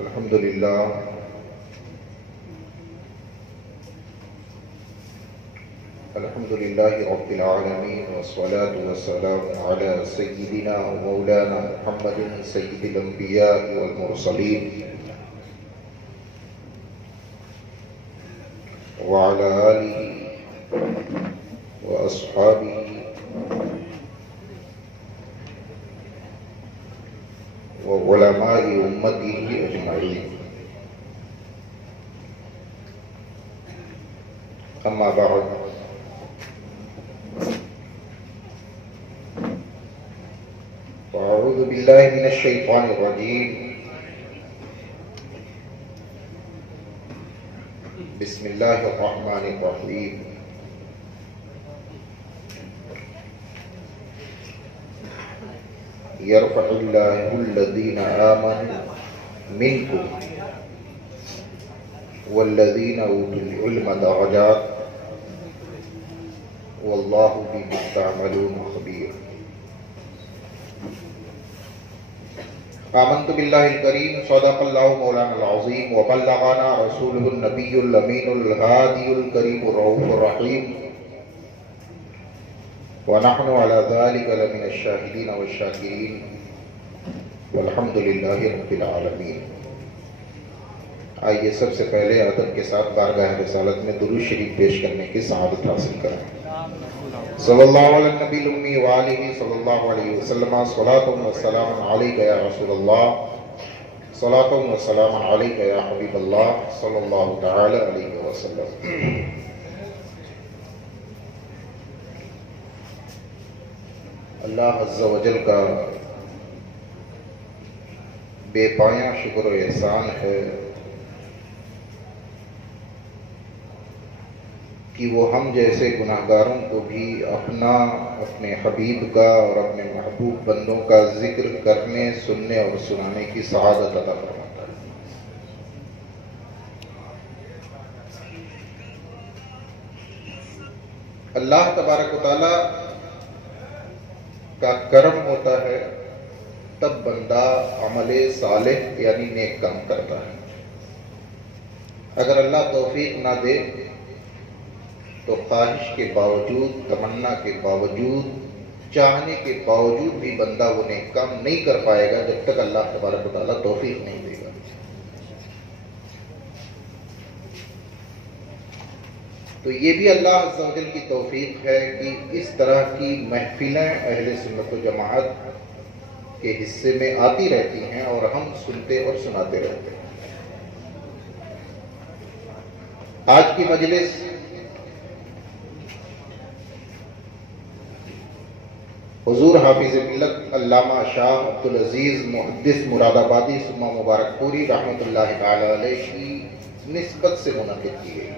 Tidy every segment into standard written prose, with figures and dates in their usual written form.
الحمد لله رب العالمين والصلاة والسلام على سيدنا ومولانا محمد سيد الأنبياء والمرسلين وعلى آله وأصحابه وعلماء أمته أجمعين. أما بعد، فأعوذ بالله من الشيطان الرجيم. بسم الله الرحمن الرحيم. يرفع الله الذين آمنوا منكم والذين أوتوا العلم درجات والله بما تعملون خبير. آمنت بالله الكريم صدق الله مولانا العظيم وبلغنا رسوله النبي الأمين الهادي الكريم الرؤوف الرحيم ونحن على ذلك لمن الشاهدين والشاكرين والحمد لله رب العالمين. آئیے سب سے پہلے ادب کے ساتھ بارگاہ رسالت میں درود شریف پیش کرنے کی سعادت حاصل کریں. صلی اللہ علیہ النبی الامی وآلہ صلی اللہ علیہ وسلم. صلاۃ و سلام علیک یا رسول اللہ، صلاۃ و سلام علیک یا حبیب اللہ صلی اللہ تعالی علیہ وسلم. اللہ عز و جل کا بے پایاں شکر و احسان ہے کہ وہ ہم جیسے گناہگاروں کو بھی اپنے حبیب کا اور اپنے محبوب بندوں کا ذکر کرنے، سننے اور سنانے کی سعادت عطا فرماتا ہے. اللہ تبارک و تعالی کا کرم ہوتا ہے تب بندہ عمل صالح یعنی نیک کام کرتا ہے. اگر اللہ توفیق نہ دے تو خواہش کے باوجود، تمنا کے باوجود، چاہنے کے باوجود بھی بندہ وہ نیک کام نہیں کر پائے گا جب تک اللہ تبارک و تعالیٰ توفیق نہیں دے گا. تو یہ بھی اللہ عز و جل کی توفیق ہے کہ اس طرح کی محفلیں اہل سنت و جماعت کے حصے میں آتی رہتی ہیں اور ہم سنتے اور سناتے رہتے ہیں. آج کی مجلس حضور حافظ ملت علامہ شاہ عبدالعزیز محدث مراد آبادی ثم مبارک پوری رحمۃ اللہ تعالی علیہ کی نسبت سے منعقد کی گئی،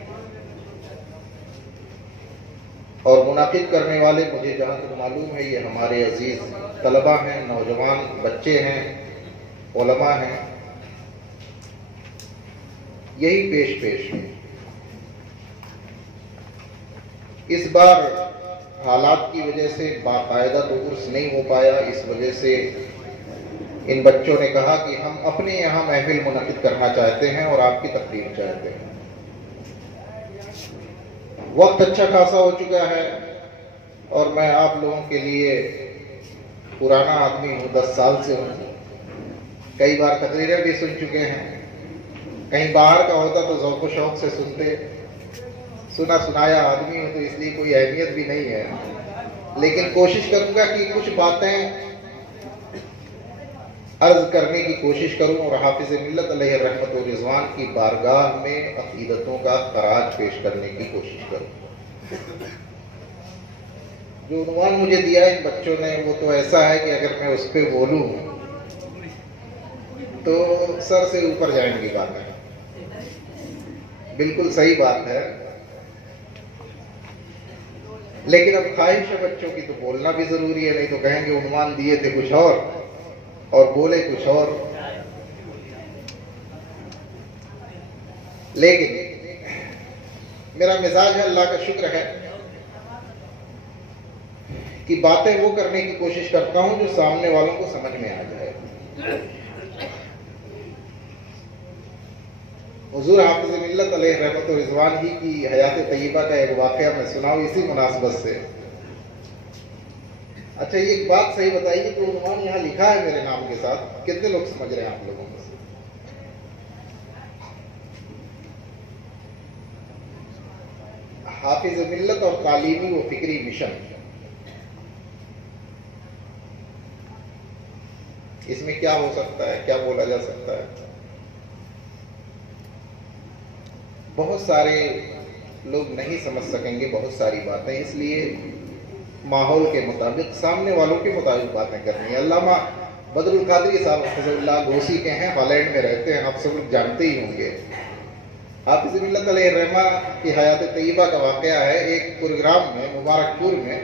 اور منعقد کرنے والے مجھے جہاں تک معلوم ہے یہ ہمارے عزیز طلبہ ہیں، نوجوان بچے ہیں، علماء ہیں. یہی پیش ہے. اس بار حالات کی وجہ سے باقاعدہ تو عرس نہیں ہو پایا، اس وجہ سے ان بچوں نے کہا کہ ہم اپنے یہاں محفل منعقد کرنا چاہتے ہیں اور آپ کی تقریر چاہتے ہیں. وقت اچھا خاصا ہو چکا ہے اور میں آپ لوگوں کے لیے پرانا آدمی ہوں، 10 سال سے ہوں، کئی بار تقریریں بھی سن چکے ہیں. کہیں باہر کا ہوتا تو ذوق و شوق سے سنتے، سنایا آدمی ہوں تو اس لیے کوئی اہمیت بھی نہیں ہے. لیکن کوشش کروں گا کہ کچھ باتیں عرض کرنے کی کوشش کروں اور حافظ ملت علیہ رحمت و رضوان کی بارگاہ میں عقیدتوں کا خراج پیش کرنے کی کوشش کروں. جو عنوان مجھے دیا ان بچوں نے وہ تو ایسا ہے کہ اگر میں اس پہ بولوں تو سر سے اوپر جائیں گی باتیں. بالکل صحیح بات ہے، لیکن اب خواہش ہے بچوں کی تو بولنا بھی ضروری ہے، نہیں تو کہیں گے عنوان دیے تھے کچھ اور بولے کچھ اور. لیکن میرا مزاج ہے، اللہ کا شکر ہے کہ باتیں وہ کرنے کی کوشش کرتا ہوں جو سامنے والوں کو سمجھ میں آ جائے. حضور حافظ ملت علیہ رحمت و رضوان ہی کی حیات طیبہ کا ایک واقعہ میں سناؤں اسی مناسبت سے. اچھا یہ ایک بات صحیح بتائیے کہ عنوان یہاں لکھا ہے میرے نام کے ساتھ، کتنے لوگ سمجھ رہے ہیں آپ لوگوں میں سے؟ حافظ ملت اور تعلیمی و فکری مشن. اس میں کیا ہو سکتا ہے، کیا بولا جا سکتا ہے؟ بہت سارے لوگ نہیں سمجھ سکیں گے بہت ساری باتیں، اس لیے ماحول کے مطابق سامنے والوں کے مطابق باتیں کرنی ہیں. علامہ بدر القادری صاحب حفظ اللہ گوسی کے ہیں، ہالینڈ میں رہتے ہیں، آپ سب لوگ جانتے ہی ہوں گے. حافظ ملت علیہ الرحمہ کی حیات طیبہ کا واقعہ ہے. ایک پروگرام میں مبارک پور میں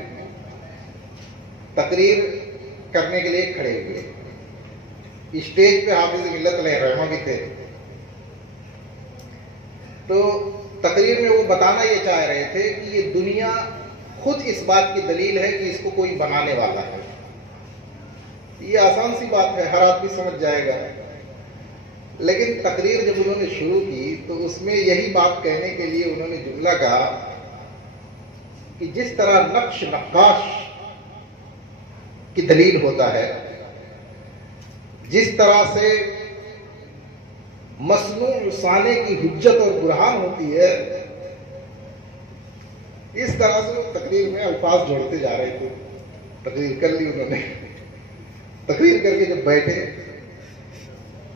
تقریر کرنے کے لیے کھڑے ہوئے. اسٹیج پہ حافظ ملت علیہ الرحمہ بھی تھے. تو تقریر میں وہ بتانا یہ چاہ رہے تھے کہ یہ دنیا خود اس بات کی دلیل ہے کہ اس کو کوئی بنانے والا ہے. یہ آسان سی بات ہے، ہر آدمی سمجھ جائے گا. لیکن تقریر جب انہوں نے شروع کی تو اس میں یہی بات کہنے کے لیے انہوں نے جملہ کہا کہ جس طرح نقش نقاش کی دلیل ہوتا ہے، جس طرح سے مصنوع رسانے کی حجت اور برہان ہوتی ہے، اس طرح سے وہ تقریر میں الفاظ جوڑتے جا رہے تھے. تقریر کر لی انہوں نے. تقریر کر کے جب بیٹھے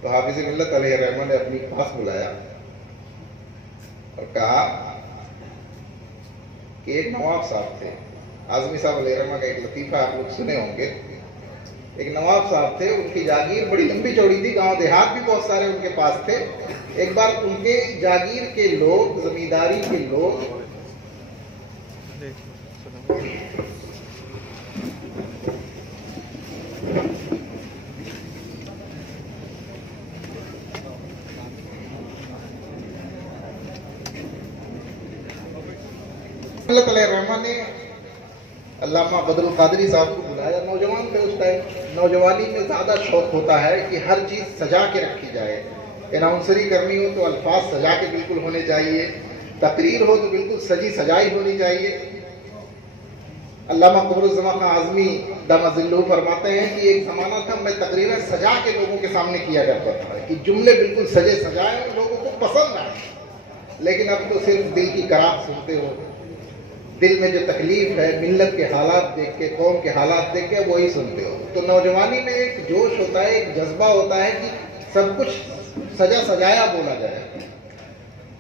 تو حافظ ملت علیہ الرحمہ نے اپنی پاس بلایا اور کہا کہ ایک نواب صاحب تھے. اعظمی صاحب علیہ الرحمہ کا ایک لطیفہ آپ لوگ سنے ہوں گے. ایک نواب صاحب تھے، ان کی جاگیر بڑی لمبی چوڑی تھی، گاؤں دیہات بھی بہت سارے ان کے پاس تھے. ایک بار ان کے جاگیر کے لوگ، زمینداری کے لوگ اللہ علیہ الرحمہ نے علامہ بدر القادری صاحب کو بلایا. نوجوان تھے اس ٹائم. نوجوانی میں زیادہ شوق ہوتا ہے کہ ہر چیز سجا کے رکھی جائے. اناؤنسری کرنی ہو تو الفاظ سجا کے بالکل ہونے چاہیے، تقریر ہو تو بالکل سجی سجائی ہونی چاہیے. علامہ قمر الزمان خان اعظمی دامت ظلہ فرماتے ہیں کہ ایک زمانہ تھا میں تقریریں سجا کے لوگوں کے سامنے کیا کرتا تھا کہ جملے بالکل سجے سجائے لوگوں کو پسند آئے. لیکن اب تو صرف دل کی کراہت سنتے ہو. دل میں جو تکلیف ہے ملت کے حالات دیکھ کے، قوم کے حالات دیکھ کے وہی سنتے ہو. تو نوجوانی میں ایک جوش ہوتا ہے، ایک جذبہ ہوتا ہے کہ سب کچھ سجا سجایا بولا جائے.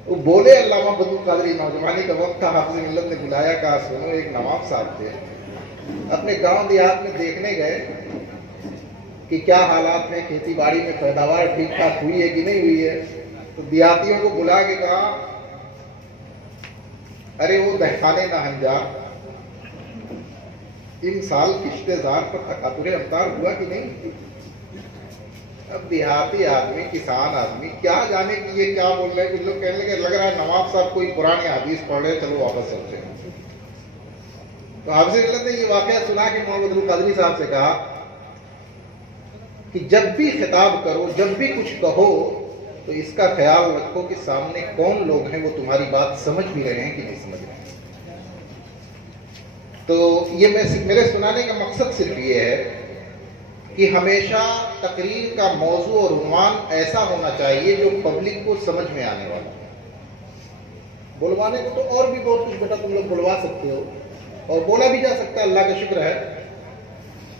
وہ بولے علامہ بدر القادری. نوجوانی کا وقت تھا، حافظ ملت نے بلایا، کہا سنو ایک نواب صاحب تھے، اپنے گاؤں دیہات میں دیکھنے گئے کہ کیا حالات ہیں، کھیتی باڑی میں پیداوار ٹھیک ٹھاک ہوئی ہے کہ نہیں ہوئی ہے. تو دیہاتیوں کو بلا کے کہا ارے وہ دہقانے نہ ہنجار، ان سال کشتے زار پر تکاتر امطار ہوا کہ نہیں. اب دیہاتی آدمی، کسان آدمی کیا جانے کہ یہ کیا بول رہے ہیں. کچھ لوگ کہنے لگے لگ رہا ہے نواب صاحب کوئی پرانی حدیث پڑھ رہے، چلو واپس چلتے ہیں. تو حافظ ملت نے یہ واقعہ سنا کہ محمد القادری صاحب سے کہا کہ جب بھی خطاب کرو، جب بھی کچھ کہو تو اس کا خیال رکھو کہ سامنے کون لوگ ہیں، وہ تمہاری بات سمجھ بھی رہے ہیں کہ نہیں سمجھ رہے ہیں. تو یہ میرے سنانے کا مقصد صرف یہ ہے کہ ہمیشہ تقریر کا موضوع اور عنوان ایسا ہونا چاہیے جو پبلک کو سمجھ میں آنے والا. بلوانے کو تو اور بھی بہت کچھ بیٹا تم لوگ بلوا سکتے ہو اور بولا بھی جا سکتا ہے، اللہ کا شکر ہے.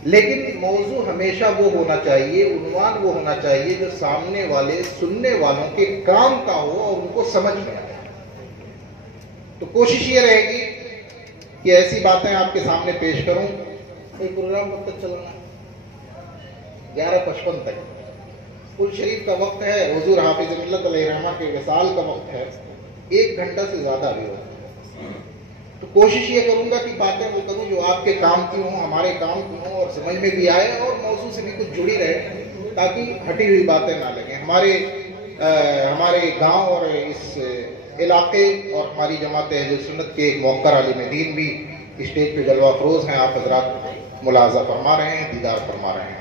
لیکن موضوع ہمیشہ وہ ہونا چاہیے، عنوان وہ ہونا چاہیے جو سامنے والے سننے والوں کے کام کا ہو اور ان کو سمجھ میں آئے. تو کوشش یہ رہے گی کہ ایسی باتیں آپ کے سامنے پیش کروں. کوئی پروگرام کب تک چلنا ہے؟ 11:55 تک. پل شریف کا وقت ہے، حضور حافظ ملت علیہ الرحمہ کے وصال کا وقت ہے، 1 گھنٹہ سے زیادہ بھی ہوتا ہے. تو کوشش یہ کروں گا کہ باتیں وہ کروں جو آپ کے کام کی ہوں، ہمارے کام کی ہوں اور سمجھ میں بھی آئے اور موضوع سے بھی کچھ جڑی رہے، تاکہ ہٹی ہوئی باتیں نہ لگیں. ہمارے گاؤں اور اس علاقے اور ہماری جماعت اہل سنت کے ایک موقر عالم دین بھی اسٹیج پہ جلوہ افروز ہیں. آپ حضرات ملاحظہ فرما رہے ہیں، دیدار فرما رہے ہیں.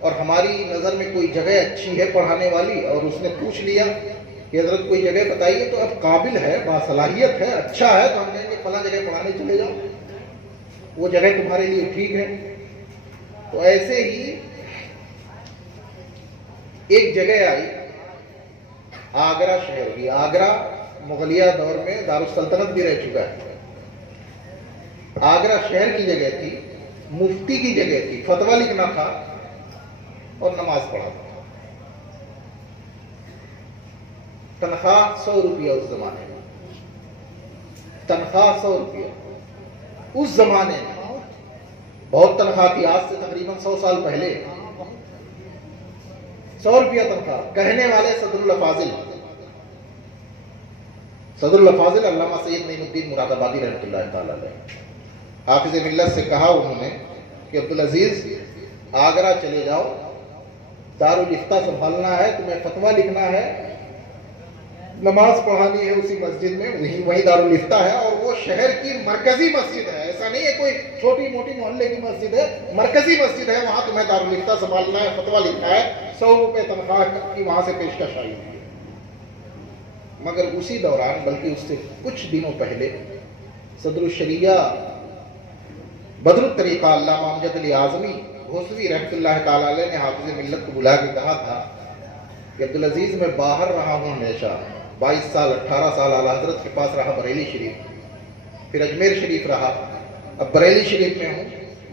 اور ہماری نظر میں کوئی جگہ اچھی ہے پڑھانے والی اور اس نے پوچھ لیا کہ حضرت کوئی جگہ بتائیے، تو اب قابل ہے، باصلاحیت ہے، اچھا ہے، تو ہم کہیں گے فلاں جگہ پڑھانے چلے جاؤ، وہ جگہ تمہارے لیے ٹھیک ہے۔ تو ایسے ہی ایک جگہ آئی آگرہ شہر کی۔ آگرہ مغلیہ دور میں دارالسلطنت بھی رہ چکا ہے۔ آگرہ شہر کی جگہ تھی، مفتی کی جگہ تھی، فتویٰ لکھنا تھا اور نماز پڑھا تھا۔ تنخواہ 100 روپیہ اس زمانے میں، تنخواہ 100 روپیہ اس زمانے میں بہت تنخواہ تھی، آج سے تقریباً 100 سال پہلے 100 روپیہ تنخواہ۔ کہنے والے صدر الفاضل علامہ سید نعیم الدین مراد آبادی رحمۃ اللہ تعالی علیہ، حافظ ملت سے کہا انہوں نے کہ عبدالعزیز آگرہ چلے جاؤ، دارالافتاء سنبھالنا ہے، تمہیں فتویٰ لکھنا ہے، نماز پڑھانی ہے اسی مسجد میں، وہی دارالافتاء ہے، اور وہ شہر کی مرکزی مسجد ہے، ایسا نہیں ہے کوئی چھوٹی موٹی محلے کی مسجد ہے، مرکزی مسجد ہے، وہاں تمہیں دارالافتاء سنبھالنا ہے، فتویٰ لکھنا ہے، 100 روپے تنخواہ کی وہاں سے پیشکش آئی ہوئی ہے۔ مگر اسی دوران، بلکہ اس سے کچھ دنوں پہلے، صدر الشریعہ بدر الطریقہ علامہ امجد علی اعظمی گھوسوی رحمۃ اللہ تعالی علیہ نے حافظ ملت کو بلا کے کہا تھا کہ عبدالعزیز میں باہر رہا ہوں ہمیشہ، 22 سال 18 سال اعلیٰ حضرت کے پاس رہا بریلی شریف، پھر اجمیر شریف رہا، اب بریلی شریف میں ہوں،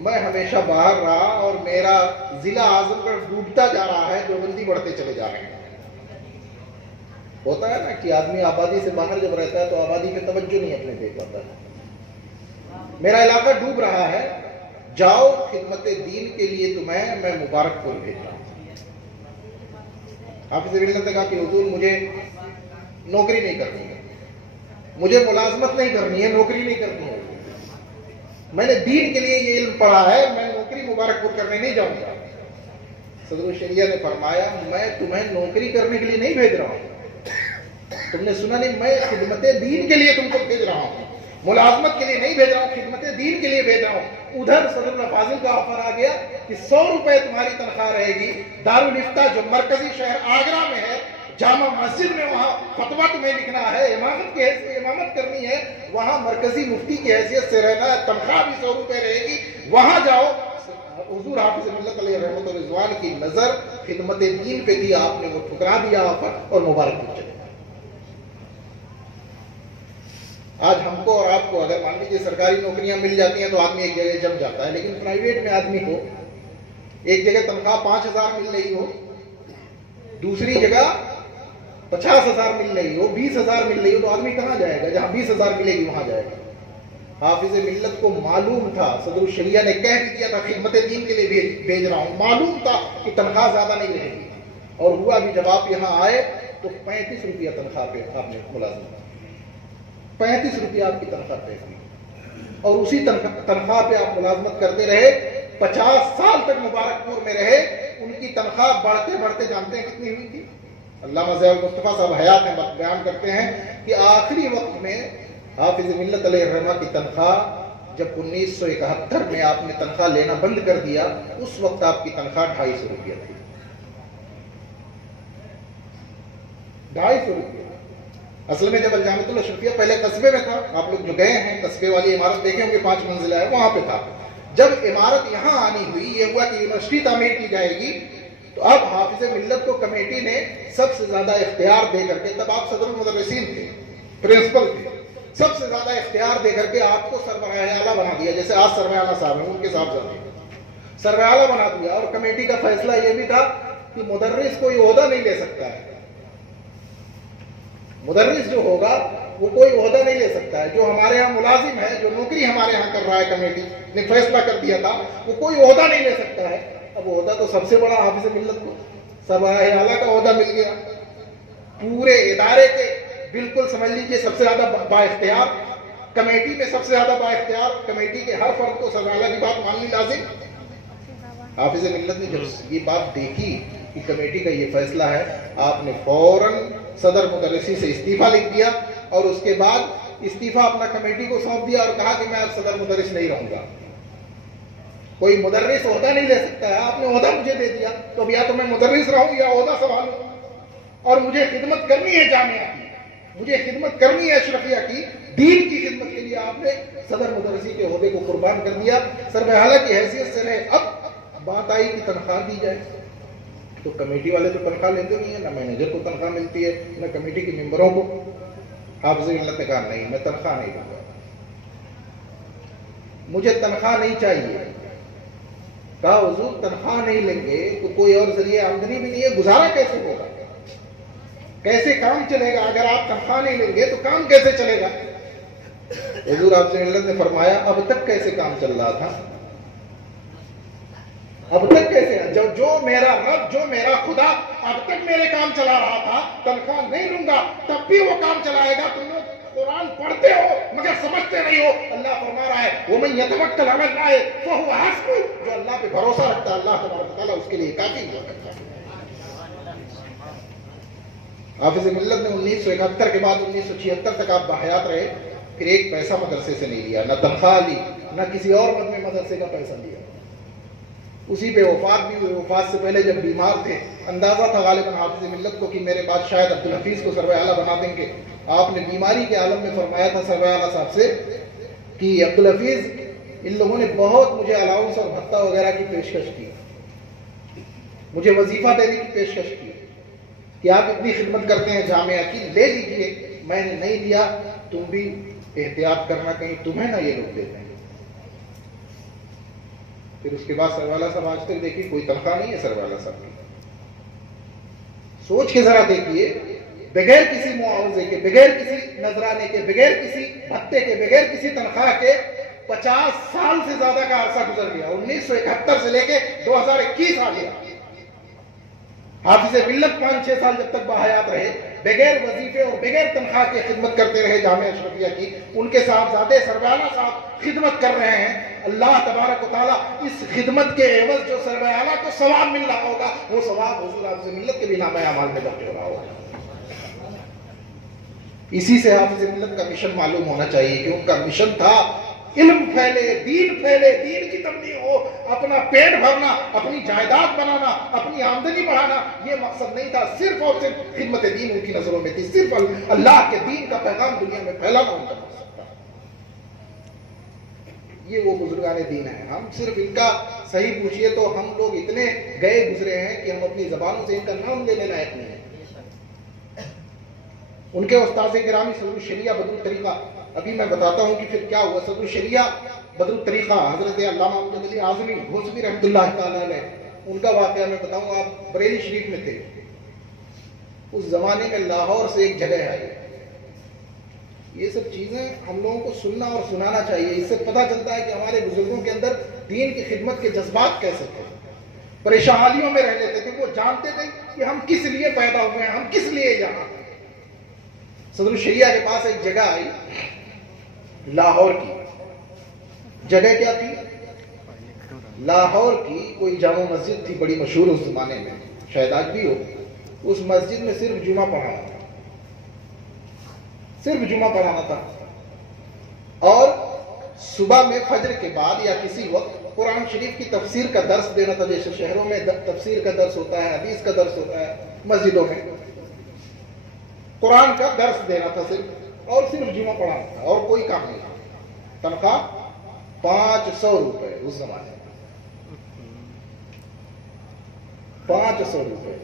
میں ہمیشہ باہر رہا اور میرا ضلع اعظم گڑھ ڈوبتا جا رہا ہے، دیوبندی بڑھتے چلے جا رہے ہیں۔ ہوتا ہے نا کہ آدمی آبادی سے باہر جب رہتا ہے تو آبادی پہ توجہ نہیں اپنے دے پاتا ہے۔ میرا علاقہ ڈوب رہا ہے، جاؤ خدمت دین کے لیے تمہیں میں مبارک پور بھیجتا ہوں۔ حافظ ملت نے کہا کہ حضور مجھے نوکری نہیں کرنی ہے، مجھے ملازمت نہیں کرنی ہے، نوکری نہیں کرنی ہے، میں نے دین کے لیے یہ علم پڑھا ہے، میں نوکری مبارک پور کرنے نہیں جاؤں گا۔ صدر الشریعہ نے فرمایا میں تمہیں نوکری کرنے کے لیے نہیں بھیج رہا ہوں، تم نے سنا نہیں، میں خدمت دین کے لیے تم کو بھیج رہا ہوں، ملازمت کے لیے نہیں بھیج رہا ہوں، خدمت دین کے لیے بھیج رہا ہوں۔ ادھر صدر الفاضل کا آفر آ گیا کہ 100 روپے تمہاری تنخواہ رہے گی، دارالافتاء جو مرکزی شہر آگرہ میں ہے، جامع مسجد میں وہاں فتویٰ تمہیں لکھنا ہے، امامت کی حیثیت امامت کرنی ہے، وہاں مرکزی مفتی کی حیثیت سے رہنا ہے، تنخواہ بھی 100 روپے رہے گی، وہاں جاؤ۔ حضور حافظ ملت علیہ رحمت و رضوان کی نظر خدمت دین پہ تھی، آپ نے وہ ٹھکرا دیا آفر اور مبارک پور چلے۔ آج ہم کو اور آپ کو اگر مان لیجیے سرکاری نوکریاں مل جاتی ہیں تو آدمی ایک جگہ جم جاتا ہے، لیکن پرائیویٹ میں آدمی کو ایک جگہ تنخواہ 5,000 مل رہی ہو، دوسری جگہ 50,000 مل رہی ہو، 20,000 مل رہی ہو، تو آدمی کہاں جائے گا؟ جہاں 20,000 ملے گی وہاں جائے گا۔ حافظ ملت کو معلوم تھا، صدر الشریعہ نے کہہ بھی دیا تھا خدمت دین کے لیے بھیج رہا ہوں، معلوم تھا کہ تنخواہ زیادہ نہیں رہے گی، اور ہوا بھی جب آپ یہاں آئے تو 35 روپیہ تنخواہ پہ آپ نے ملازمت، 35 روپیہ آپ کی تنخواہ پہ ہوئی، اور اسی تنخواہ پہ آپ ملازمت کرتے رہے، 50 سال تک مبارک پور میں رہے۔ ان کی تنخواہ بڑھتے بڑھتے جانتے ہیں کتنی ہوئی تھی؟ علامہ ضیاء المصطفیٰ صاحب حیات ہیں بیان کرتے ہیں کہ آخری وقت میں حافظ ملت علیہ الرحمہ کی تنخواہ جب 1971 میں آپ نے تنخواہ لینا بند کر دیا، اس وقت آپ کی تنخواہ 250 روپیہ تھی، 250 روپیہ۔ اصل میں جب الجامعۃ الاشرفیہ پہلے قصبے میں تھا، آپ لوگ جو گئے ہیں قصبے والی عمارت دیکھیں ہوں گے 5 منزلہ ہے، وہاں پہ تھا۔ جب عمارت یہاں آنی ہوئی، یہ ہوا کہ یونیورسٹی تعمیر کی جائے گی، تو اب حافظ ملت کو کمیٹی نے سب سے زیادہ اختیار دے کر کے، تب آپ صدر المدرسین تھے، پرنسپل تھے، سب سے زیادہ اختیار دے کر کے آپ کو سربراہ اعلیٰ بنا دیا، جیسے آج سربراہ اعلیٰ صاحب ہیں ان کے صاحب سربراہ اعلیٰ بنا دیا۔ اور کمیٹی کا فیصلہ یہ بھی تھا کہ مدرس کوئی عہدہ نہیں لے سکتا ہے، مدرس جو ہوگا وہ کوئی عہدہ نہیں لے سکتا ہے، جو ہمارے ہاں ملازم ہے، جو نوکری ہمارے ہاں کر رہا ہے، کمیٹی نے فیصلہ کر دیا تھا وہ کوئی عہدہ نہیں لے سکتا ہے۔ اب عہدہ تو سب سے بڑا حافظ ملت کو سربراہ اعلیٰ کا عہدہ مل گیا، پورے ادارے کے بالکل سمجھ لیجیے سب سے زیادہ با اختیار، کمیٹی میں سب سے زیادہ با اختیار، کمیٹی کے ہر فرد کو سربراہ اعلیٰ کی بات ماننی لازم۔ حافظ ملت نے جب یہ بات دیکھی کہ کمیٹی کا یہ فیصلہ ہے، آپ نے فوراً صدر مدرسی سے استعفیٰ لکھ دیا، اور اس کے بعد استعفیٰ اپنا کمیٹی کو سونپ دیا اور کہا کہ میں اب صدر مدرس نہیں رہوں گا۔ کوئی مدرس عہدہ نہیں لے سکتا ہے. آپ نے عہدہ مجھے دے دیا تو اب یا تو میں مدرس رہوں یا عہدہ سنبھالوں. اور مجھے خدمت کرنی ہے جامعہ کی, مجھے خدمت کرنی ہے اشرفیہ کی, دین کی خدمت کے لیے آپ نے صدر مدرسی کے عہدے کو قربان کر دیا. سربراہ اعلیٰ کی حیثیت سے رہے. اب بات آئی کہ تنخواہ دی جائے تو کمیٹی والے تو تنخواہ لیتے نہیں ہیں, نہ مینیجر کو تنخواہ ملتی ہے نہ کمیٹی کے ممبروں کو. حافظ ملت نے کہا نہیں, میں تنخواہ نہیں دوں گا, مجھے تنخواہ نہیں چاہیے. کہا حضور تنخواہ نہیں لیں گے تو کوئی اور ذریعہ آمدنی بھی نہیں ہے, گزارا کیسے ہوگا, کیسے کام چلے گا؟ اگر آپ تنخواہ نہیں لیں گے تو کام کیسے چلے گا؟ حضور حافظ ملت نے فرمایا اب تک کیسے کام چل رہا تھا, اب تک کیسے, جو میرا رب, جو میرا خدا اب تک میرے کام چلا رہا تھا, تنخواہ نہیں لوں گا تب بھی وہ کام چلائے گا. تم لوگ قرآن پڑھتے ہو مگر سمجھتے نہیں ہو. اللہ فرما رہا ہے وَمَن يَتَوَكَّلْ عَلَى اللَّهِ فَهُوَ حَسْبُهُ, جو اللہ پہ بھروسہ رکھتا ہے اللہ تبارک و تعالیٰ اس کے لیے کافی ہے. حافظ ملت نے 1971 کے بعد 1976 تک آپ باحیات رہے, پھر ایک پیسہ مدرسے سے نہیں لیا, نہ تنخواہ لی, نہ کسی اور مد میں مدرسے کا پیسہ لیا. اسی پہ وفات بھی ہوئی. وفات سے پہلے جب بیمار تھے, اندازہ تھا غالباً حافظ ملت کو کہ میرے بعد شاید عبدالحفیظ کو سربراہ اعلیٰ بنا دیں گے. آپ نے بیماری کے عالم میں فرمایا تھا سربراہ اعلیٰ صاحب سے کہ عبدالحفیظ ان لوگوں نے بہت مجھے الاؤنس اور بھتہ وغیرہ کی پیشکش کی, مجھے وظیفہ دینے کی پیشکش کی کہ آپ اتنی خدمت کرتے ہیں جامعہ کی, لے لیجیے. میں نے نہیں لیا. تم بھی احتیاط کرنا, کہیں تمہیں نہ یہ لوگ دیتے ہیں. پھر اس کے بعد سربراہ صاحب آج تک دیکھیے کوئی تنخواہ نہیں ہے سربراہ صاحب کی. سوچ کے ذرا دیکھیے, بغیر کسی معاوضے کے, بغیر کسی نذرانے کے, بغیر کسی بھتے کے, بغیر کسی تنخواہ کے 50 سال سے زیادہ کا عرصہ گزر گیا. 1971 سے لے کے 2021 آ گیا. حافظ ملت 5-6 سال جب تک باحیات رہے, بغیر وظیفے اور بغیر تنخواہ کے خدمت کرتے رہے جامعہ اشرفیہ کی. ان کے صاحبزادے سربراہ صاحب خدمت کر رہے ہیں. اللہ تبارک و تعالیٰ اس خدمت کے عوض جو سربراہ اعلیٰ کو ثواب مل رہا ہوگا وہ ثواب حضور حافظ ملت کے بھی نامہ اعمال میں درج ہو رہا ہوگا. اسی سے حافظ ملت کا مشن معلوم ہونا چاہیے کہ ان کا مشن تھا علم پھیلے, دین کی تبلیغ ہو. اپنا پیٹ بھرنا, اپنی جائیداد بنانا, اپنی آمدنی بڑھانا یہ مقصد نہیں تھا. صرف اور صرف خدمت دین ان کی نظروں میں تھی. صرف اللہ کے دین کا پیغام دنیا میں پھیلانا ان کا مقصد تھا. یہ وہ بزرگان دین ہیں. ہم صرف ان کا صحیح پوچھئے تو ہم لوگ اتنے گئے گزرے ہیں کہ ہم اپنی زبانوں سے ان کا نام لینے لائق نہیں ہیں. ان کے استاذ گرامی صدر الشریعہ بدر الطریقہ, ابھی میں بتاتا ہوں کہ پھر کیا ہوا. صدر الشریعہ بدر الطریقہ حضرت علامہ محمد علی اعظمی گھوسوی رحمۃ اللہ تعالیٰ علیہ, ان کا واقعہ میں بتاؤں. آپ بریلی شریف میں تھے, اس زمانے میں لاہور سے ایک جگہ آئی. یہ سب چیزیں ہم لوگوں کو سننا اور سنانا چاہیے. اس سے پتہ چلتا ہے کہ ہمارے بزرگوں کے اندر دین کی خدمت کے جذبات کیسے تھے. پریشانیوں میں رہ لیتے تھے, وہ جانتے تھے کہ ہم کس لیے پیدا ہوئے ہیں, ہم کس لیے یہاں. صدر الشریعہ کے پاس ایک جگہ آئی لاہور کی. جگہ کیا تھی؟ لاہور کی کوئی جامع مسجد تھی بڑی مشہور اس زمانے میں, شاید آج بھی ہو. اس مسجد میں صرف جمعہ پڑھانا تھا, صرف جمعہ پڑھانا تھا. اور صبح میں فجر کے بعد یا کسی وقت قرآن شریف کی تفسیر کا درس دینا تھا. جیسے شہروں میں تفسیر کا درس ہوتا ہے, حدیث کا درس ہوتا ہے, مسجدوں میں قرآن کا درس دینا تھا صرف, اور صرف جمعہ پڑھانا تھا, اور کوئی کام نہیں تھا. تنخواہ 500 روپے اس زمانے میں, 500 روپے.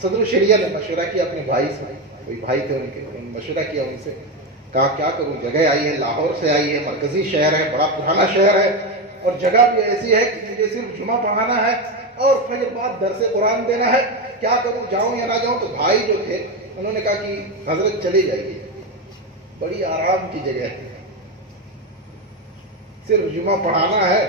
صدر الشریعہ نے مشورہ کیا اپنے بھائی سے, کوئی بھائی تھے ان کے, مشورہ کیا ان سے, کہا کیا کروں, جگہ آئی ہے, لاہور سے آئی ہے, مرکزی شہر ہے, بڑا پرانا شہر ہے, اور جگہ بھی ایسی ہے کہ مجھے صرف جمعہ پڑھانا ہے اور فجر بعد درس قرآن دینا ہے. کیا کروں, جاؤں یا نہ جاؤں؟ تو بھائی جو تھے انہوں نے کہا کہ حضرت چلے جائیے, بڑی آرام کی جگہ ہے, صرف جمعہ پڑھانا ہے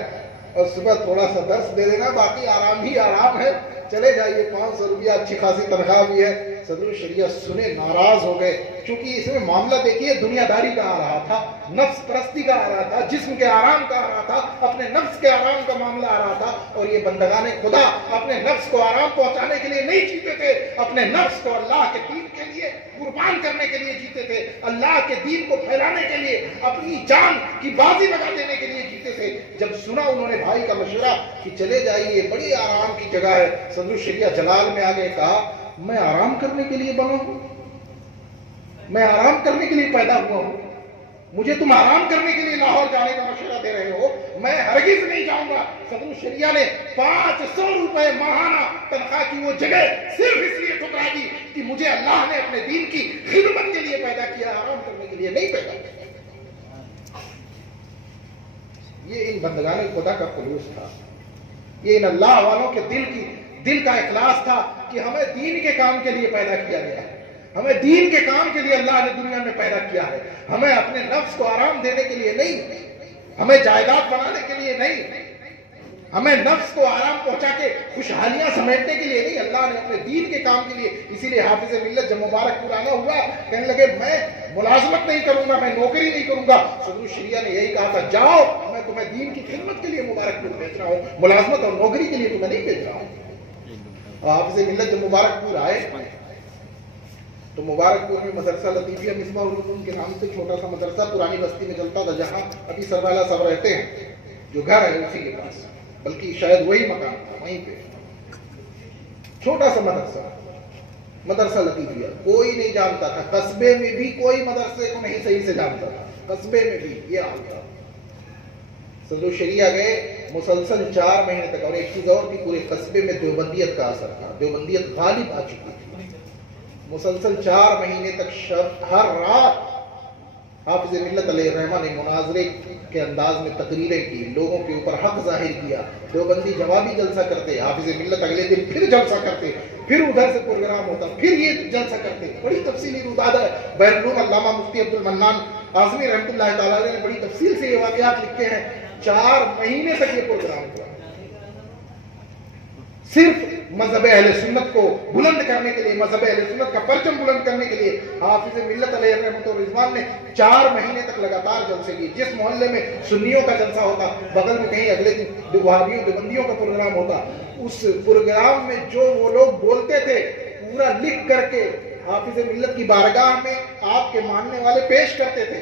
اور صبح تھوڑا سا درس دے دینا, باقی آرام ہی آرام ہے, چلے جائیے. 500 روپیہ اچھی خاصی تنخواہ بھی ہے. صدر الشریعہ سنے, ناراض ہو گئے, کیونکہ اس میں معاملہ دیکھیے دنیا داری کا آ رہا تھا, نفس پرستی کا آ رہا تھا, جسم کے آرام کا آ رہا تھا, اپنے نفس کے آرام کا معاملہ آ رہا تھا. اور یہ بندگان خدا اپنے نفس کو آرام پہنچانے کے لیے نہیں جیتے تھے, اپنے نفس کو اللہ کے دین کے لیے لیے قربان کرنے کے لیے جیتے تھے، اللہ کے دین کو پھیلانے کے لیے اپنی جان کی بازی لگا دینے کے لیے جیتے تھے۔ جب سنا انہوں نے بھائی کا مشورہ کہ چلے جائیے، بڑی آرام کی جگہ ہے، صدر الشریعہ جلال میں آگے کہا میں آرام کرنے کے لیے بنا ہوں، میں آرام کرنے کے لیے پیدا ہوا ہوں، مجھے تم آرام کرنے کے لیے لاہور جانے کا مشورہ دے رہے ہو، میں ہرگز نہیں جاؤں گا۔ صدر الشریعہ نے 500 روپے ماہانہ تنخواہ کی وہ جگہ صرف اس لیے ٹھکرا دی کہ مجھے اللہ نے اپنے دین کی خدمت کے لیے پیدا کیا، آرام کرنے کے لیے نہیں پیدا کیا۔ یہ ان بندگان خدا کا خلوص تھا، یہ ان اللہ والوں کے دل کا اخلاص تھا کہ ہمیں دین کے کام کے لیے پیدا کیا گیا ہے، ہمیں دین کے کام کے لیے اللہ نے دنیا میں پیدا کیا ہے، ہمیں اپنے نفس کو آرام دینے کے لیے نہیں، ہمیں جائیداد بنانے کے لیے نہیں، ہمیں نفس کو آرام پہنچا کے خوشحالیاں سمیٹنے کے لیے نہیں، اللہ نے اپنے دین کے کام کے لیے۔ اسی لیے حافظ ملت جب مبارک پرانا ہوا کہنے لگے میں ملازمت نہیں کروں گا، میں نوکری نہیں کروں گا۔ صدر الشریعہ نے یہی کہا تھا جاؤ، میں تمہیں دین کی خدمت کے لیے مبارک پور بھیج رہا ہوں، ملازمت اور نوکری کے لیے تمہیں نہیں بھیج رہا ہوں۔ اور حافظ ملت جب مبارک پور آئے تو مبارک پور میں مدرسہ لطیفیہ مصباح العلوم کے نام سے چھوٹا سا مدرسہ پرانی بستی میں چلتا تھا، جہاں ابھی سروالا صاحب رہتے ہیں، جو گھر ہے اسی کے پاس، بلکہ شاید وہی مکان تھا، وہیں پہ چھوٹا سا مدرسہ لطیفیہ، کوئی نہیں جانتا تھا، قصبے میں بھی کوئی مدرسے کو نہیں صحیح سے جانتا تھا، قصبے میں بھی یہ حال تھا۔ صدر الشریعہ گئے، مسلسل 4 مہینے تک، اور ایک چیز اور تھی، پورے قصبے میں دیوبندیت کا اثر تھا، دیوبندیت غالب آ چکی تھی۔ مسلسل 4 مہینے تک ہر رات حافظ ملت علیہ الرحمہ نے مناظرے کے انداز میں تقریریں کی، لوگوں کے اوپر حق ظاہر کیا، دیوبندی جوابی جلسہ کرتے، حافظ ملت اگلے دن پھر جلسہ کرتے، پھر ادھر سے پروگرام ہوتا، پھر یہ جلسہ کرتے، بڑی تفصیلی روداد ہے۔ بیرون علامہ مفتی عبد المنان اعظمی رحمۃ اللہ تعالیٰ نے بڑی تفصیل سے یہ واقعات لکھے ہیں۔ 4 مہینے تک یہ پروگرام ہوا، صرف مذہب اہل سنت کو بلند کرنے کے لیے، مذہب اہل سنت کا پرچم بلند کرنے کے لیے حافظ ملت علیہ رحمۃ الرضوان نے 4 مہینے تک لگاتار جلسے کیے۔ جس محلے میں سنیوں کا جلسہ ہوتا، بغل میں کہیں اگلے دن وہابیوں دیوبندیوں کا پروگرام ہوتا، اس پروگرام میں جو وہ لوگ بولتے تھے پورا لکھ کر کے حافظ ملت کی بارگاہ میں آپ کے ماننے والے پیش کرتے تھے۔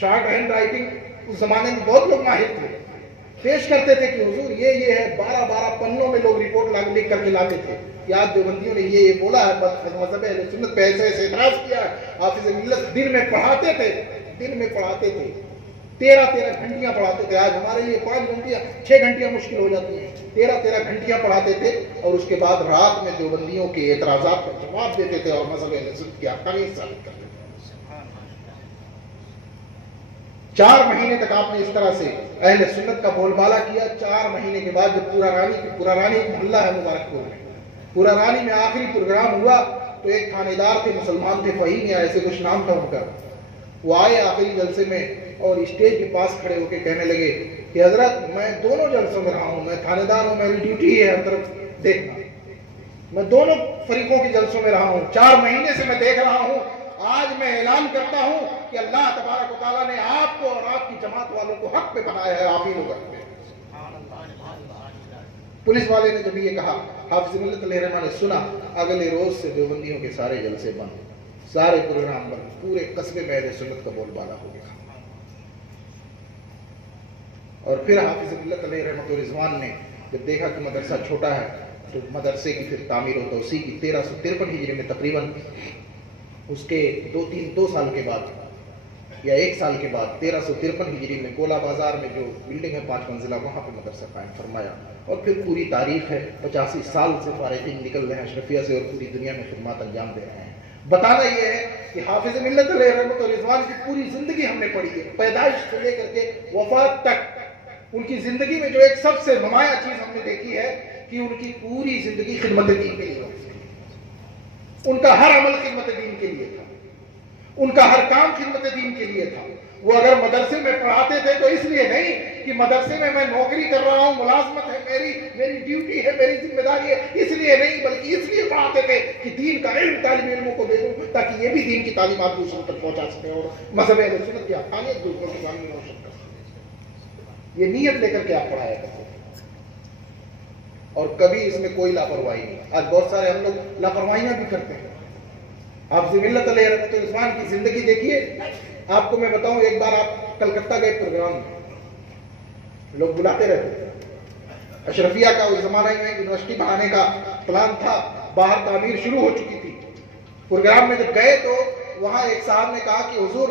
شارٹ ہینڈ رائٹنگ اس زمانے میں بہت لوگ ماہر تھے، پیش کرتے تھے کہ حضور یہ ہے، 12 پنوں میں لوگ رپورٹ لکھ کر کے لاتے تھے کہ آج دیوبندیوں نے یہ بولا ہے، مذہب اہل سنت پہ ایسے اعتراض کیا ہے۔ حافظ ملت دن میں پڑھاتے تھے، 13 گھنٹیاں پڑھاتے تھے۔ آج ہمارے لیے 5 گھنٹیاں 6 گھنٹیاں مشکل ہو جاتی ہیں، 13 گھنٹیاں پڑھاتے تھے، اور اس کے بعد رات میں دیوبندیوں کے اعتراضات پر جواب دیتے تھے اور مذہب اہل سنت کی حقانیت ثابت کرتے تھے۔ 4 مہینے تک آپ نے اس طرح سے اہل سنت کا بول بالا کیا۔ 4 مہینے کے بعد جب پورا رانی ایک محلہ ہے مبارک پور میں، پورا رانی میں آخری پروگرام ہوا تو ایک تھانے دار تھے، مسلمان تھے، فہیم یا ایسے کچھ نام تھا ان کا، وہ آئے آخری جلسے میں اور اسٹیج کے پاس کھڑے ہو کے کہنے لگے کہ حضرت میں دونوں جلسوں میں رہا ہوں، میں تھانے دار ہوں، میری ڈیوٹی ہے ہر طرف دیکھنا، میں دونوں فریقوں کے جلسوں میں رہا ہوں، 4 مہینے سے میں دیکھ رہا ہوں۔ آج میں اعلان کرتا ہوں کہ اللہ تبارک و تعالیٰ نے آپ کو اور آپ کی جماعت والوں کو حق پہ بنایا ہے، آپ ہی لوگ حق پہ۔ پولیس والے نے جب یہ کہا، حافظ ملت علیہ الرحمہ نے سنا، اگلے روز سے دیوبندیوں کے سارے جلسے بند، سارے پروگرام بند، پورے قصبے میں اہل سنت کا بول بالا ہو گیا۔ اور پھر حافظ ملت علیہ رحمۃ الرضوان نے جب دیکھا کہ مدرسہ چھوٹا ہے تو مدرسے کی پھر تعمیر و توسیع کی۔ 1353 ہجری میں تقریباً اس کے 2 سال کے بعد یا 1 سال کے بعد 1353 ہجری میں گولا بازار میں جو بلڈنگ ہے 5 منزلہ، وہاں پہ مدرسہ قائم فرمایا، اور پھر پوری تاریخ ہے، 85 سال سے فارغین نکل رہے ہیں اشرفیہ سے اور پوری دنیا میں خدمات انجام دے رہے ہیں۔ بتانا یہ ہے کہ حافظ ملت علیہ رحمۃ الرضوان کی پوری زندگی ہم نے پڑھی ہے، پیدائش سے لے کر کے وفات تک۔ ان کی زندگی میں جو ایک سب سے نمایاں چیز ہم نے دیکھی ہے کہ ان کی پوری زندگی خدمت دین کے لیے، ان کا ہر عمل خدمت دین کے لیے تھا، ان کا ہر کام خدمت دین کے لیے تھا۔ وہ اگر مدرسے میں پڑھاتے تھے تو اس لیے نہیں کہ مدرسے میں نوکری کر رہا ہوں، ملازمت ہے میری ڈیوٹی ہے، میری ذمہ داری ہے، اس لیے نہیں، بلکہ اس لیے پڑھاتے تھے کہ دین کا علم طالب علموں کو دے دوں تاکہ یہ بھی دین کی تعلیمات دوسروں تک پہنچا سکے اور مذہب اہل سنت کی حقانیت دوسروں کے سامنے روشن کر سکے۔ یہ نیت لے کر کے آپ پڑھایا کرتے تھے اور کبھی اس میں کوئی لاپرواہی نہیں۔ آج بہت سارے ہم لوگ لاپرواہیاں بھی کرتے ہیں، حافظ ملت علیہ رحمۃ عثمان کی زندگی دیکھیے. آپ کو میں بتاؤں، ایک بار آپ کلکتہ گئے پروگرام میں، لوگ بلاتے رہتے، اشرفیہ کا اس زمانے میں یونیورسٹی بنانے کا پلان تھا، باہر تعمیر شروع ہو چکی تھی. پروگرام میں جب گئے تو وہاں ایک صاحب نے کہا کہ حضور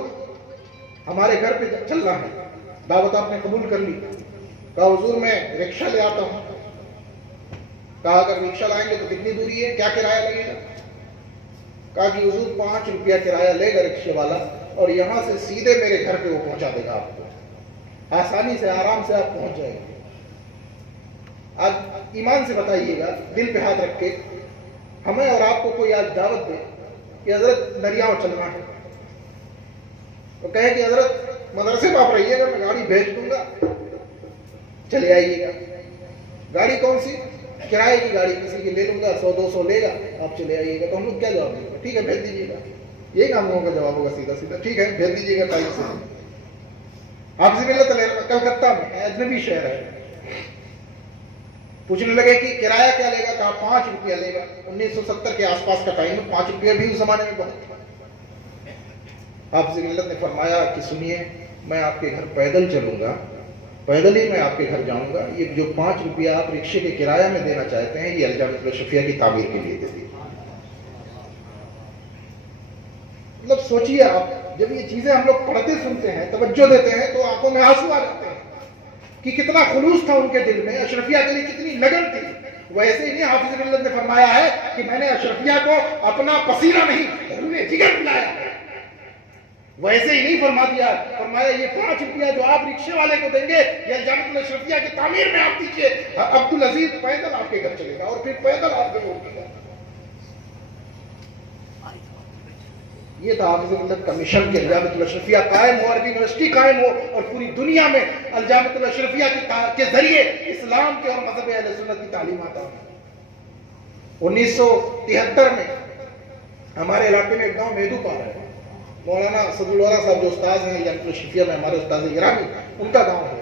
ہمارے گھر پہ چلنا ہے. دعوت آپ نے قبول کر لی. کہا حضور میں رکشہ لے آتا ہوں. کہا اگر رکشہ لائیں گے تو کتنی دوری ہے، کیا کرایہ لگے گا؟ کہا کہ حضور 5 روپیہ کرایہ لے گا رکشے والا، اور یہاں سے سیدھے میرے گھر پہ وہ پہنچا دے گا آپ کو. آسانی سے آرام سے آپ پہنچ جائیں گے. آج ایمان سے بتائیے گا، دل پہ ہاتھ رکھ کے، ہمیں اور آپ کو کوئی آج دعوت دے کہ حضرت نریاؤں چلنا ہے، تو کہے کہ حضرت مدرسے میں آپ رہیے گا، میں گاڑی بھیج دوں گا، چلے آئیے گا. گاڑی کون سی؟ کرائے کی گاڑی کسی کی لے لوں گا، 100-200 لے گا، آپ چلے آئیے گا. تو ہم لوگ کیا جواب دیں گے؟ ٹھیک ہے بھیج دیجیے گا. یہی ہم لوگوں کا جواب ہوگا سیدھا سیدھا، ٹھیک ہے بھیج دیجیے گا ٹائم سے. حافظ ملت علیہ کلکتہ میں اجنبی شہر ہے. پوچھنے لگے کہ کرایہ کیا لے گا؟ کہا 5 روپیہ لے گا. 1970 کے آس پاس کا ٹائم ہے، 5 روپیہ بھی اس زمانے میں بہت تھا. حافظ ملت نے فرمایا کہ سنیے، میں آپ کے گھر پیدل چلوں گا، پیدل ہی میں آپ کے گھر جاؤں گا. یہ جو 5 روپیہ آپ رکشے کے کرایہ میں دینا چاہتے ہیں، یہ الجامعۃ الاشرفیہ کی تعمیر کے لیے دے دیجیے. مطلب سوچیے آپ، جب یہ چیزیں ہم لوگ پڑھتے سنتے ہیں، توجہ دیتے ہیں، تو آنکھوں میں آنسو آ جاتے ہیں کہ کتنا خلوص تھا ان کے دل میں، اشرفیہ کے لیے کتنی لگن تھی. ویسے ہی نہیں، حافظ ملت نے فرمایا ہے کہ میں نے اشرفیہ کو اپنا پسینہ نہیں، خون جگر پلایا. ویسے ہی نہیں فرما دیا، فرمایا یہ 5 روپیہ جو آپ رکشے والے کو دیں گے، یہ الجامعۃ الاشرفیہ کی تعمیر میں آپ دیجیے. عبدالعزیز پیدل آپ کے گھر چلے گا، اور پھر پیدل آپ کے گھر. یہ تھا حافظ ملت کا مشن کہ الجامعۃ الاشرفیہ قائم ہو، عربی یونیورسٹی قائم ہو، اور پوری دنیا میں الجامعۃ الاشرفیہ کے ذریعے اسلام کے اور مذہب اہل سنت کی تعلیمات آئیں. 1973 میں ہمارے علاقے میں ایک گاؤں میدو پار ہے، مولانا صدرالورا صاحب جو استاذ ہیں الجامعۃ الاشرفیہ میں، ہمارے استاذ گرامی، ان کا گاؤں ہے.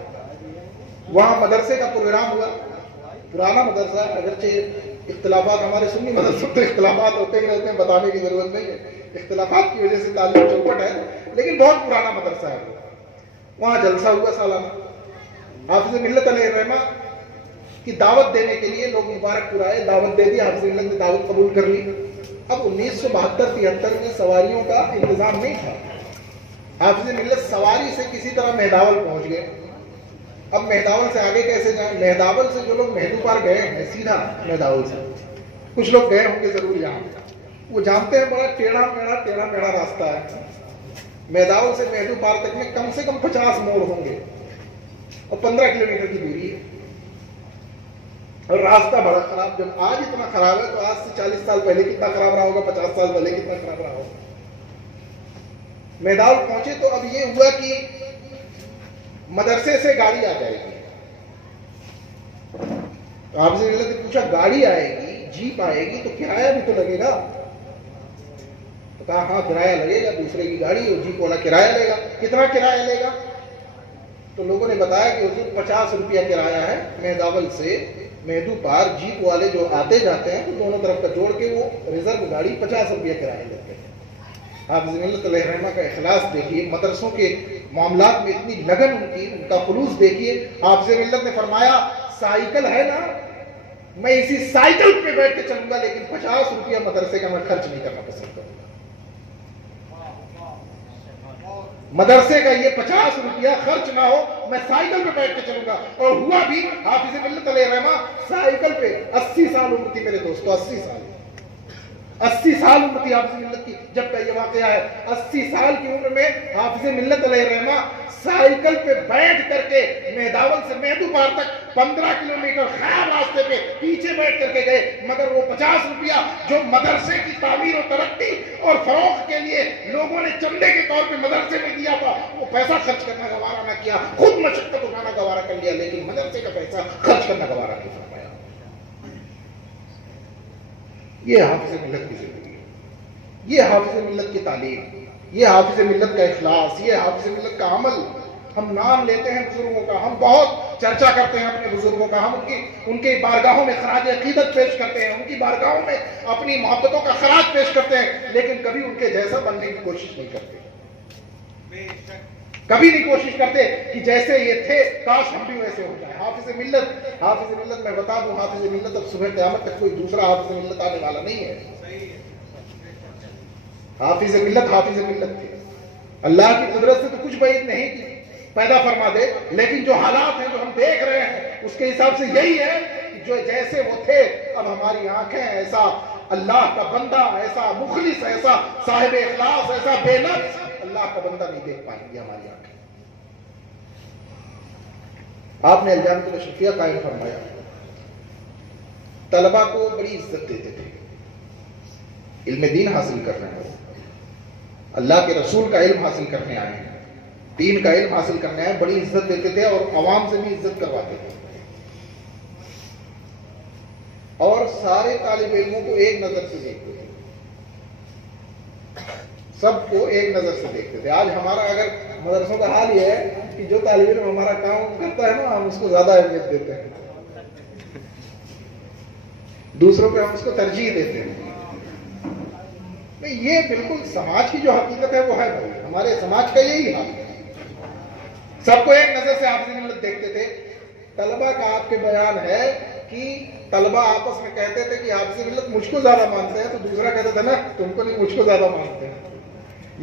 وہاں مدرسے کا پروگرام ہوا. پرانا مدرسہ، اگرچہ اختلافات ہمارے سنی مدرسوں میں اختلافات ہوتے ہی رہتے ہیں، بتانے کی ضرورت نہیں ہے، اختلافات کی وجہ سے تعلیم چوپٹ ہے، لیکن بہت پرانا مدرسہ ہے. وہاں جلسہ ہوا سالانہ. حافظ ملت علیہ رحمہ کی دعوت دینے کے لیے لوگ مبارک پور آئے، دعوت دے دی. حافظ ملت نے دعوت قبول کر لی. اب 1972-73 میں سواریوں کا انتظام نہیں تھا. حافظ ملت سواری سے کسی طرح مہداول پہنچ گئے. اب مہداول سے آگے کیسے جائیں؟ مہداول سے جو لوگ مہدو پار گئے ہیں سیدھا مہداول سے، کچھ لوگ گئے ہوں گے ضرور یہاں، وہ جانتے ہیں بڑا ٹیڑھا میڑھا راستہ ہے. مہداول سے مہدو پار تک میں کم سے کم 50 موڑ ہوں گے، اور 15 کلومیٹر کی دوری ہے، اور راستہ بڑا خراب. جب آج اتنا خراب ہے تو آج سے 40 سال پہلے کتنا خراب رہا ہوگا، 50 سال پہلے کتنا خراب رہا ہوگا. مہداول پہنچے تو اب یہ ہوا کہ مدرسے سے گاڑی آ جائے گی. حافظ ملت نے پوچھا گاڑی آئے گی، جیپ آئے گی، تو کرایہ بھی تو لگے گا. تو کہا ہاں کرایہ لگے گا، دوسرے کی گاڑی اور جیپ والا کرایہ لے گا. کتنا کرایہ لے گا؟ تو لوگوں نے بتایا کہ حضور 50 روپیہ کرایہ ہے مہداول سے مہدو پار. جیپ والے جو آتے جاتے ہیں تو دونوں طرف کا جوڑ کے وہ ریزرو گاڑی 50 روپیہ کرایہ لیتے ہیں. حافظ ملت علیہ رحمہ کا اخلاص دیکھیے، مدرسوں کے معاملات میں اتنی لگن ان کی، ان کا خلوص دیکھیے. حافظ ملت نے فرمایا سائیکل ہے نا، میں اسی سائیکل پہ بیٹھ کے چلوں گا، لیکن 50 روپیہ مدرسے کا میں خرچ نہیں کرنا پسند کروں گا. مدرسے کا یہ 50 روپیہ خرچ نہ ہو، میں سائیکل پہ بیٹھ کے چلوں گا. اور ہوا بھی. حافظ ملت علیہ رحمہ سائیکل پہ 80 سال عمر تھی میرے دوستو، 80 سال عمر تھی حافظ ملت کی جب کا یہ واقعہ ہے. 80 سال کی عمر میں حافظ ملت علیہ رحمہ سائیکل پہ بیٹھ کر کے مہداول سے مہدو پار تک 15 کلومیٹر خراب راستے پہ پیچھے بیٹھ کر کے گئے. مگر وہ 50 روپیہ جو مدرسے کی تعمیر و ترقی اور فروغ کے لیے لوگوں نے چندے کے طور پہ مدرسے میں دیا تھا، وہ پیسہ خرچ کرنا گوارا نہ کیا، خود مشقت اٹھانا گوارا کر لیا، لیکن مدرسے کا پیسہ خرچ کرنا گوارا نہیں فرمایا. یہ حافظ ملت کی زندگی، یہ حافظ ملت کی تعلیم، یہ حافظ ملت کا اخلاص، یہ حافظ ملت کا عمل. ہم نام لیتے ہیں بزرگوں کا، ہم بہت چرچا کرتے ہیں اپنے بزرگوں کا, ہم ان کی بارگاہوں میں خراج عقیدت پیش کرتے ہیں, ان کی بارگاہوں میں اپنی محبتوں کا خراج پیش کرتے ہیں, لیکن کبھی ان کے جیسا بننے کی کوشش نہیں کرتے, کبھی نہیں کوشش کرتے کہ جیسے یہ تھے کاش ہم بھی ویسے ہو جائیں. حافظ ملت میں بتا دوں, حافظ ملت اب صبح قیامت تک کوئی دوسرا حافظ ملت آنے والا نہیں ہے. حافظ ملت تھے. اللہ کی قدرت سے تو کچھ بعید نہیں کہ پیدا فرما دے, لیکن جو حالات ہیں جو ہم دیکھ رہے ہیں اس کے حساب سے یہی ہے کہ جو جیسے وہ تھے اب ہماری آنکھیں ایسا اللہ کا بندہ, ایسا مخلص, ایسا صاحب اخلاص, ایسا بے نفس اللہ کا بندہ نہیں دیکھ پائیں گے ہماری آنکھیں. آپ نے الجامعۃ الاشرفیہ قائم فرمایا, طلبہ کو بڑی عزت دیتے تھے, علم دین حاصل کر رہے ہیں, اللہ کے رسول کا علم حاصل کرنے آئے ہیں, دین کا علم حاصل کرنے آئے, بڑی عزت دیتے تھے اور عوام سے بھی عزت کرواتے تھے, اور سارے طالب علموں کو ایک نظر سے دیکھتے تھے, سب کو ایک نظر سے دیکھتے تھے. آج ہمارا اگر مدرسوں کا حال یہ ہے کہ جو طالب علم ہمارا کام کرتا ہے نا ہم اس کو زیادہ اہمیت دیتے ہیں, دوسروں پہ ہم اس کو ترجیح دیتے ہیں. نہیں, یہ بالکل سماج کی جو حقیقت ہے وہ ہے بھائی, ہمارے سماج کا یہی حال ہے. سب کو ایک نظر سے حافظ ملت دیکھتے تھے. طلبہ کا آپ کے بیان ہے کہ طلبہ آپس میں کہتے تھے کہ حافظ ملت مجھ کو زیادہ مانتے ہیں, تو دوسرا کہتا تھا نا تم کو نہیں, مجھ کو زیادہ مانتے ہیں.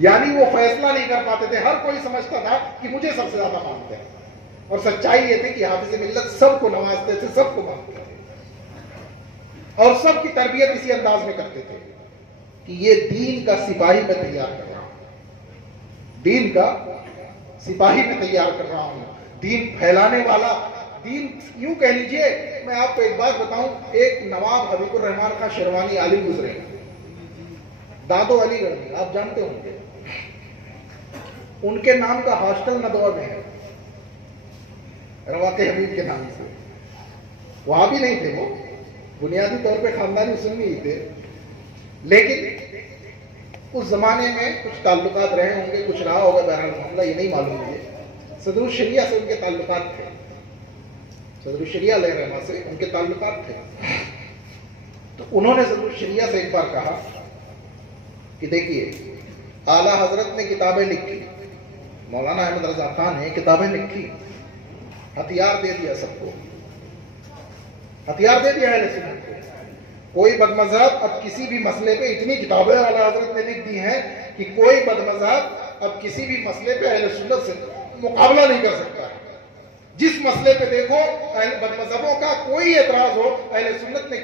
یعنی وہ فیصلہ نہیں کر پاتے تھے, ہر کوئی سمجھتا تھا کہ مجھے سب سے زیادہ مانتے ہیں, اور سچائی یہ تھی کہ حافظ ملت سب کو نوازتے تھے, سب کو مانتے تھے, اور سب کی تربیت اسی انداز میں کرتے تھے کہ یہ دین کا سپاہی میں تیار کر رہا ہوں, دین کا سپاہی میں تیار کر رہا ہوں, دین پھیلانے والا, دین یوں کہہ لیجئے. میں آپ کو ایک بات بتاؤں, ایک نواب حبیب الرحمان خان شیروانی عالم گزرے, دادو علی گڑھ میں, آپ جانتے ہوں گے, ان کے نام کا ہاسٹل ندوہ میں ہے, رواق حبیب کے نام سے. وہاں بھی نہیں تھے وہ, بنیادی طور پہ خاندانی سنی ہی تھے, لیکن اس زمانے میں کچھ تعلقات رہے ہوں گے, کچھ رہا ہوگا, بہرحال معاملہ یہ نہیں معلوم مجھے. صدر الشریعہ سے ان کے تعلقات تھے, صدر الشریعہ علیہ رحمہ سے ان کے تعلقات تھے. تو انہوں نے صدر الشریعہ سے ایک بار کہا کہ دیکھیے اعلیٰ حضرت نے کتابیں لکھی, مولانا احمد رضا خان نے کتابیں لکھی, ہتھیار دے دیا سب کو, ہتھیار دے دیا اہل سنت کو. کوئی بدمذہب اب کسی بھی مسئلے پہ, اتنی کتابیں اعلیٰ حضرت نے لکھ دی ہیں کہ کوئی بدمذہب اب کسی بھی مسئلے پہ اہل سنت سے مقابلہ نہیں کر سکتا. جس مسئلے پہ دیکھو اہل بدمذہبوں کا کوئی اعتراض ہو, اہل سنت نے,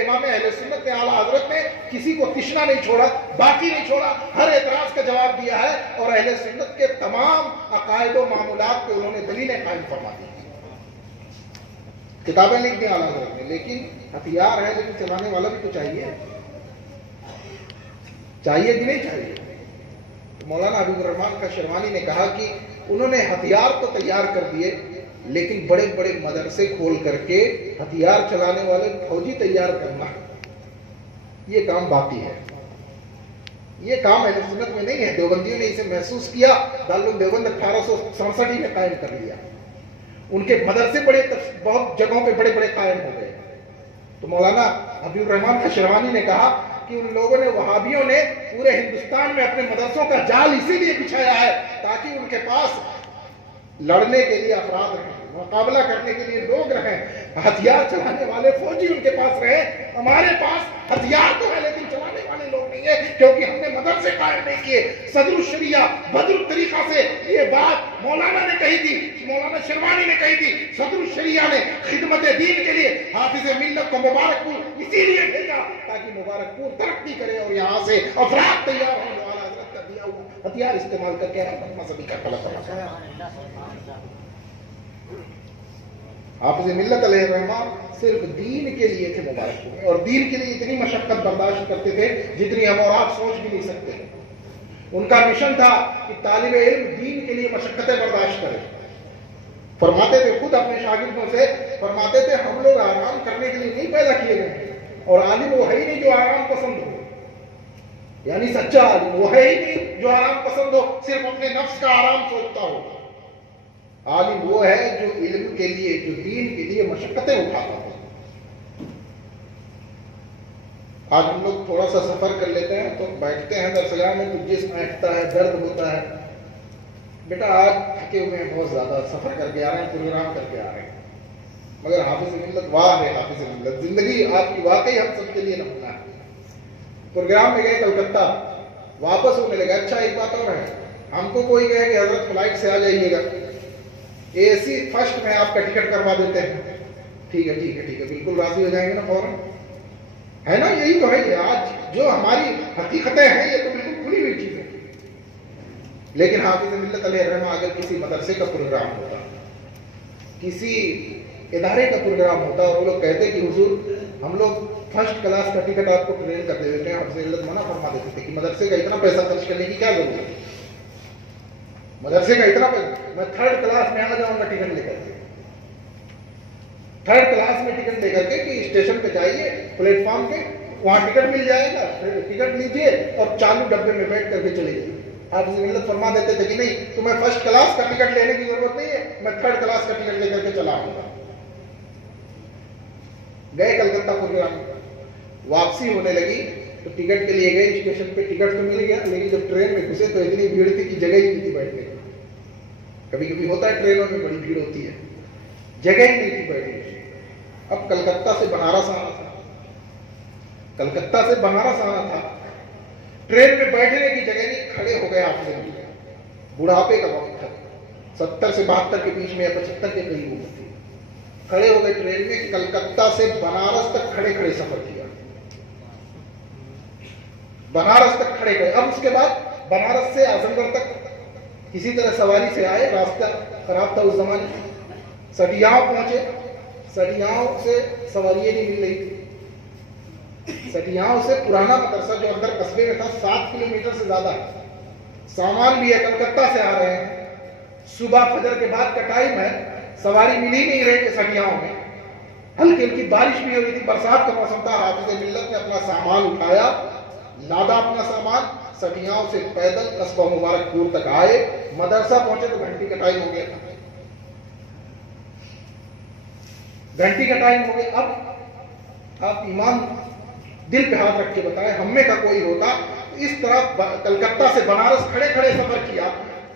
امام اہل سنت نے, اعلیٰ حضرت نے کسی کو تشنا نہیں چھوڑا, باقی نہیں چھوڑا, ہر اعتراض کا جواب دیا ہے, اور اہل سنت کے تمام عقائد و معمولات پہ انہوں نے دلیلیں قائم فرما دی. کتابیں لکھ دی اعلیٰ حضرت نے, لیکن ہتھیار ہے, لیکن چلانے والا بھی تو چاہیے, چاہیے کہ نہیں چاہیے. مولانا حبیب الرحمان کا شیروانی نے کہا کہ انہوں نے ہتھیار تو تیار کر دیے, لیکن بڑے بڑے مدرسے کھول کر کے ہتھیار چلانے والے فوجی تیار کرنا, یہ کام باقی ہے. یہ کام اہل سنت میں نہیں ہے. دیوبندیوں نے اسے محسوس کیا, دارالعلوم دیوبند 1867 میں قائم کر لیا, ان کے مدرسے بہت جگہوں پہ بڑے بڑے قائم ہو گئے. تو مولانا حبیب الرحمان کا شیروانی نے کہا کہ ان لوگوں نے, وہابیوں نے پورے ہندوستان میں اپنے مدرسوں کا جال اسی لیے بچھایا ہے تاکہ ان کے پاس لڑنے کے لیے افراد رہیں, مقابلہ کرنے کے لیے لوگ رہیں, ہتھیار چلانے والے فوجی ان کے پاس رہے. ہمارے پاس ہتھیار تو ہے لیکن چلانے والے لوگ نہیں ہیں, کیونکہ ہم نے مدرسے قائم نہیں کیے. صدر الشریعہ بدر الطریقہ سے یہ بات مولانا نے کہی تھی, مولانا شیروانی نے کہی تھی. صدر الشریعہ نے خدمت دین کے لیے حافظ ملت کو مبارک پور اسی لیے بھیجا تاکہ مبارک پور ترقی کرے اور یہاں سے افراد تیار ہوں جو اعلیٰ حضرت کا دیا ہوا ہتھیار استعمال کر کے مذہبی کا غلط کرنا. حافظ ملت علیہ الرحمہ صرف دین کے لیے تھے مبارک پور, اور دین کے لیے اتنی مشقت برداشت کرتے تھے جتنی ہم اور آپ سوچ بھی نہیں سکتے. ان کا مشن تھا کہ طالب علم دین کے لیے مشقتیں برداشت کرے. فرماتے تھے خود اپنے شاگردوں سے, فرماتے تھے ہم لوگ آرام کرنے کے لیے نہیں پیدا کیے گئے, اور عالم وہ ہے ہی نہیں جو آرام پسند ہو, یعنی سچا عالم وہ ہے ہی نہیں جو آرام پسند ہو, صرف اپنے نفس کا آرام سوچتا ہو. عالم وہ ہے جو علم کے لیے، جو دین کے لیے مشقتیں اٹھاتا ہو۔ آج ہم لوگ تھوڑا سا سفر کر لیتے ہیں تو بیٹھتے ہیں درسگاہ میں تو جسم اٹھتا ہے، درد ہوتا ہے۔ بیٹا آج تھکے ہوئے ہیں، بہت زیادہ سفر کر کے آ رہے ہیں، پروگرام کر کے آ رہے ہیں، مگر حافظ ملت واہ ہے، حافظ ملت زندگی آپ کی واقعی ہم سب کے لیے نمونہ ہے۔ پروگرام میں گئے کلکتہ، واپس ہونے لگا۔ اچھا ایک بات اور ہے، ہم کو کوئی کہے کہ حضرت فلائٹ سے آ جائیے گا، اے سی فرسٹ میں آپ کا ٹکٹ کروا دیتے ہیں، ٹھیک ہے ٹھیک ہے ٹھیک ہے، بالکل راضی ہو جائیں گے نا فوراً، ہے نا؟ یہی تو ہے آج جو ہماری حقیقتیں ہیں، یہ تو بالکل کھلی ہوئی چیز ہے۔ لیکن حافظ ملت علیہ الرحمہ اگر کسی مدرسے کا پروگرام ہوتا، کسی ادارے کا پروگرام ہوتا اور وہ لوگ کہتے کہ حضور ہم لوگ فرسٹ کلاس کا ٹکٹ آپ کو ٹرین کر دے دیتے ہیں، حافظ ملت منع فرما دیتے تھے کہ مدرسے کا اتنا پیسہ خرچ کرنے کی کیا ضرورت ہے، مدرسے کا اتنا پیسہ، میں تھرڈ کلاس میں آ جاؤں گا ٹکٹ لے کر کے، تھرڈ کلاس میں ٹکٹ لے کر کے کہ اسٹیشن پہ جائیے، پلیٹ فارم پہ وہاں ٹکٹ مل جائے گا، ٹکٹ لیجیے اور چالو ڈبے میں بیٹھ کر کے چلے جائیے۔ حافظ ملت فرما دیتے تھے کہ نہیں، تمہیں فرسٹ کلاس کا ٹکٹ لینے کی ضرورت نہیں ہے، میں تھرڈ کلاس کا ٹکٹ لے کر کے چلا آؤں گا۔ گئے کلکتہ پروگرام، واپسی ہونے لگی تو ٹکٹ کے لیے گئے اسٹیشن پہ، ٹکٹ تو مل گیا، لیکن جب ٹرین میں گھسے تو اتنی بھیڑ تھی کہ جگہ ہی نہیں تھی بیٹھنے کی۔ کبھی کبھی ہوتا ہے ٹرینوں میں بڑی بھیڑ ہوتی ہے، جگہ ہی نہیں تھی بیٹھنے کی۔ اب کلکتہ سے بنارس آنا تھا، کلکتہ سے بنارس آنا تھا، ٹرین میں بیٹھنے کی جگہ نہیں، کھڑے ہو گئے حافظ ملت، بڑھاپے کا وقت تھا، 70 سے 72 کے بیچ میں یا 75 کے قریب عمر تھی، کھڑے ہو گئے ٹرین میں، کلکتہ سے بنارس تک کھڑے کھڑے سفر کیا، بنارس تک کھڑے گئے۔ اب اس کے بعد بنارس سے اعظم گڑھ تک کسی طرح سواری سے آئے، راستہ خراب تھا اس زمانے میں، سٹیاؤں پہنچے، سٹیاؤں سے سواریاں نہیں مل رہی تھی، سٹیاؤں سے پرانا مدرسہ جو اندر قصبے میں تھا 7 کلومیٹر سے زیادہ ہے، سامان بھی ہے، کلکتہ سے آ رہے ہیں، صبح فجر کے بعد کا ٹائم ہے، سواری مل ہی نہیں رہی تھی سٹیاؤں میں، ہلکی ہلکی بارش بھی ہو رہی تھی، برسات کا موسم تھا۔ حافظ ملت نے اپنا سامان اٹھایا، لادا اپنا سامان، سٹیاؤں سے پیدل قصبہ مبارک پور تک آئے، مدرسہ پہنچے تو گھنٹی کا ٹائم ہو گیا تھا، گھنٹی کا ٹائم ہو گیا۔ اب آپ ایمان دل پہ ہاتھ رکھ کے بتائیں، ہم میں کا کوئی ہوتا اس طرح کلکتہ سے بنارس کھڑے کھڑے سفر کیا،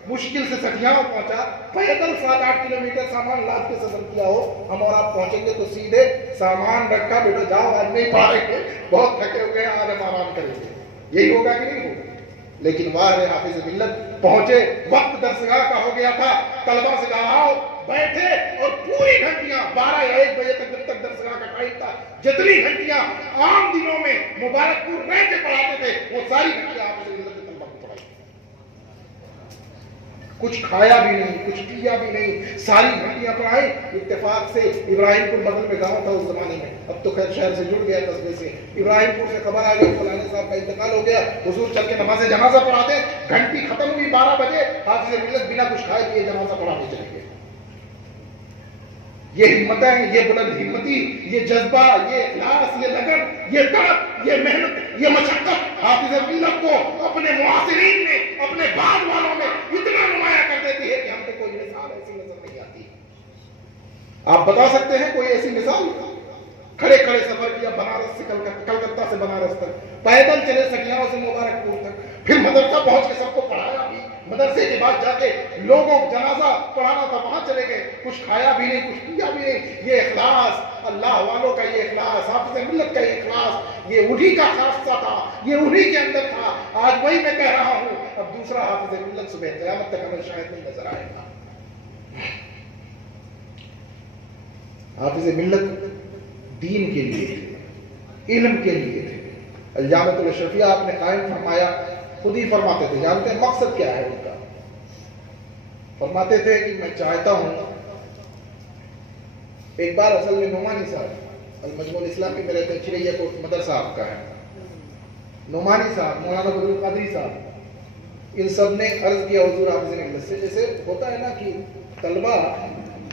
مشکل سے سٹیاؤں پہنچا، پیدل 7-8 کلومیٹر سامان لاد کے سفر کیا ہو، ہم اور آپ پہنچیں گے تو سیدھے سامان رکھا، بیٹا جاؤ آج نہیں پائیں گے، بہت تھکے ہو گئے ہیں، آج ہم آرام کریں گے، یہی ہوگا کہ نہیں ہوگا؟ لیکن واہ رے حافظ ملت پہنچے، وقت درسگاہ کا ہو گیا تھا، طلبہ سے کہا آؤ، بیٹھے اور پوری گھنٹیاں 12 یا 1 بجے تک، جب تک درسگاہ کا ٹائم تھا، جتنی گھنٹیاں عام دنوں میں مبارک پور رہ کے پڑھاتے تھے وہ ساری گھنٹیاں حافظ ملت نے طلبہ کو پڑھائی، کچھ کھایا بھی نہیں، کچھ پیا بھی نہیں، ساری گھنٹیاں پڑھائی۔ اتفاق سے ابراہیم پور بغل میں گاؤں تھا اس زمانے میں، اب تو خیر شہر سے جڑ گیا قصبے سے، ابراہیم پور سے خبر آ گئی فلانے صاحب کا انتقال ہو گیا، حضور چل کے نماز جنازہ پڑھا دیں۔ گھنٹی ختم ہوئی 12 بجے، حافظ ملت بنا کچھ کھائے پیے جنازہ پڑھانے چلے گئے۔ یہ ہمتیں، یہ بلند ہمتی، یہ جذبہ، یہ اخلاص، یہ لگن، یہ تڑپ، یہ محنت، یہ مشقت حافظ ملت کو اپنے معاصرین نے، اپنے بعد والوں نے اتنا نمایاں کر دیتی ہے کہ ہم کو کوئی مثال ایسی نظر نہیں آتی۔ آپ بتا سکتے ہیں کوئی ایسی مثال؟ کھڑے کھڑے سفر کیا، بنارس سے کلکتہ سے بنارس تک، پیدل چلے سٹیاؤں سے مبارک پور تک، پھر مدرسہ پہنچ کے سب کو پڑھایا بھی، مدرسے کے بعد جا کے لوگوں کو جنازہ پڑھانا تھا وہاں چلے گئے، کچھ کھایا بھی نہیں، کچھ پیا بھی نہیں۔ یہ اخلاص، اللہ والوں کا یہ اخلاص، حافظ ملت کا یہ اخلاص، یہ انہی کا خاصہ تھا، یہ انہی کے اندر تھا۔ آج وہی میں کہہ رہا ہوں، اب دوسرا حافظ ملت صبح قیامت تک ہمیں شاید نہیں نظر آئے گا۔ حافظ ملت دین کے لیے تھے، علم کے لیے تھے۔ الجامعۃ الاشرفیہ آپ نے قائم فرمایا، خود ہی فرماتے تھے، جانتے ہیں مقصد کیا ہے ان کا؟ فرماتے تھے کہ میں چاہتا ہوں، ایک بار اصل میں نعمانی صاحب المجموع الاسلامی میں رہتے ہیں، چریا کوٹ مدرسہ آپ کا ہے، نعمانی صاحب، مولانا بدر القادری صاحب، ان سب نے عرض کیا حضور حافظ ملت سے، جیسے ہوتا ہے نا کہ طلبہ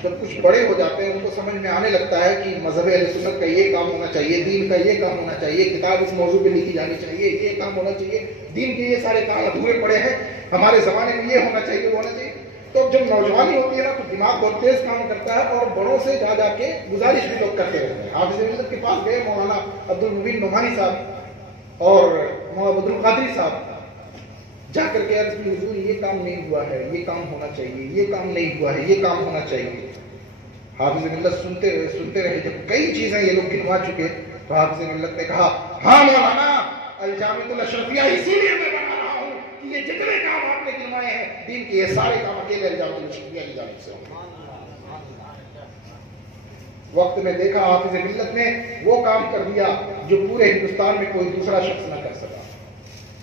جب کچھ بڑے ہو جاتے ہیں ان کو سمجھ میں آنے لگتا ہے کہ مذہب اہل سنت کا یہ کام ہونا چاہیے، دین کا یہ کام ہونا چاہیے، کتاب اس موضوع پہ لکھی جانی چاہیے، یہ کام ہونا چاہیے، دین کے یہ سارے کام ادھورے پڑے ہیں، ہمارے زمانے میں یہ ہونا چاہیے، وہ ہونا چاہیے۔ تو جب نوجوانی ہوتی ہے نا تو دماغ بہت تیز کام کرتا ہے اور بڑوں سے جا جا کے گزارش بھی لوگ کرتے رہتے ہیں. حافظ ملت کے پاس گئے مولانا عبد المبین نعمانی صاحب اور مولانا عبد القادری صاحب, جا کر کے عرض کی حضور یہ کام نہیں ہوا ہے, یہ کام ہونا چاہیے, یہ کام نہیں ہوا ہے, یہ کام ہونا چاہیے. حافظ ملت سنتے رہے. جب کئی چیزیں یہ لوگ گنوا چکے تو حافظ ملت نے کہا ہاں مولانا الجامعۃ الاشرفیہ اسی لیے میں بنا رہا ہوں کہ یہ جتنے کام آپ نے گنوائے ہیں دین کے یہ سارے کام اکیلے الجامعۃ الاشرفیہ کی جانب سے ہوں. وقت میں دیکھا حافظ ملت نے وہ کام کر دیا جو پورے ہندوستان میں کوئی دوسرا شخص نہ کر سکا.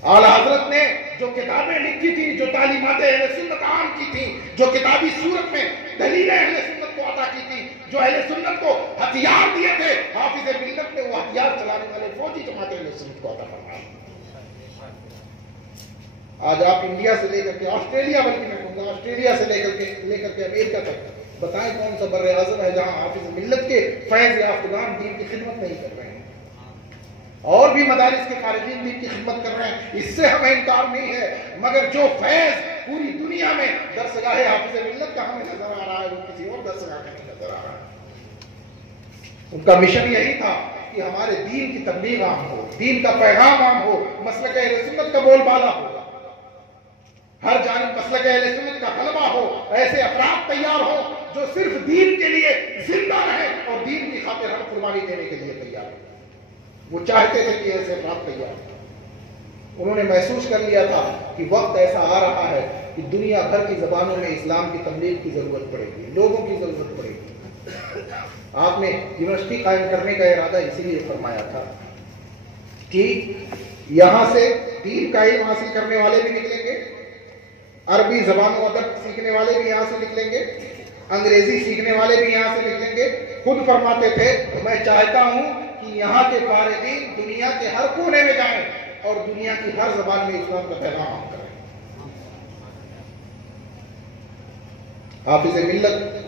اعلیٰ حضرت نے جو کتابیں لکھی تھی, جو تعلیمات اہل سنت عام کی تھی, جو کتابی صورت میں دلیلیں اہل سنت کو عطا کی تھی, جو اہل سنت کو ہتھیار دیے تھے, حافظ ملت نے وہ ہتھیار چلانے والے فوجی جماعت اہل سنت کو عطا فرمایا. آج آپ انڈیا سے لے کر کے آسٹریلیا, بلکہ میں کہوں گا آسٹریلیا سے لے کر کے امریکہ تک بتائیں کون سا بر اعظم ہے جہاں حافظ ملت کے فیض یافتگان دین کی خدمت نہیں کر رہے ہیں. اور بھی مدارس کے خارجین دین کی خدمت کر رہے ہیں, اس سے ہمیں انکار نہیں ہے, مگر جو فیض پوری دنیا میں درسگاہ حافظ ملت کا ہمیں نظر آ رہا ہے وہ کسی اور درسگاہ کا نہیں نظر آ رہا ہے. ان کا مشن یہی تھا کہ ہمارے دین کی تبلیغ عام ہو, دین کا پیغام عام ہو, مسلک اہل سنت کا بول بالا ہو, ہر جانب مسلک اہل سنت کا غلبہ ہو, ایسے افراد تیار ہو جو صرف دین کے لیے زندہ رہے اور دین کی خاطر ہر قربانی دینے کے لیے تیار ہو. وہ چاہتے تھے کہ ایسے افراد تیار ہو. انہوں نے محسوس کر لیا تھا کہ وقت ایسا آ رہا ہے کہ دنیا بھر کی زبانوں میں اسلام کی تبلیغ کی ضرورت پڑے گی, لوگوں کی ضرورت پڑے گی. آپ نے یونیورسٹی قائم کرنے کا ارادہ اسی لیے فرمایا تھا کہ یہاں سے دین کا علم حاصل کرنے والے بھی نکلیں گے, عربی زبان و ادب سیکھنے والے بھی یہاں سے نکلیں گے, انگریزی سیکھنے والے بھی یہاں سے نکلیں گے. خود فرماتے تھے میں چاہتا ہوں کہ یہاں کے فارغین دنیا کے ہر کونے میں جائیں اور دنیا کی ہر زبان میں اسلام کا پیغام عام کریں. حافظ ملت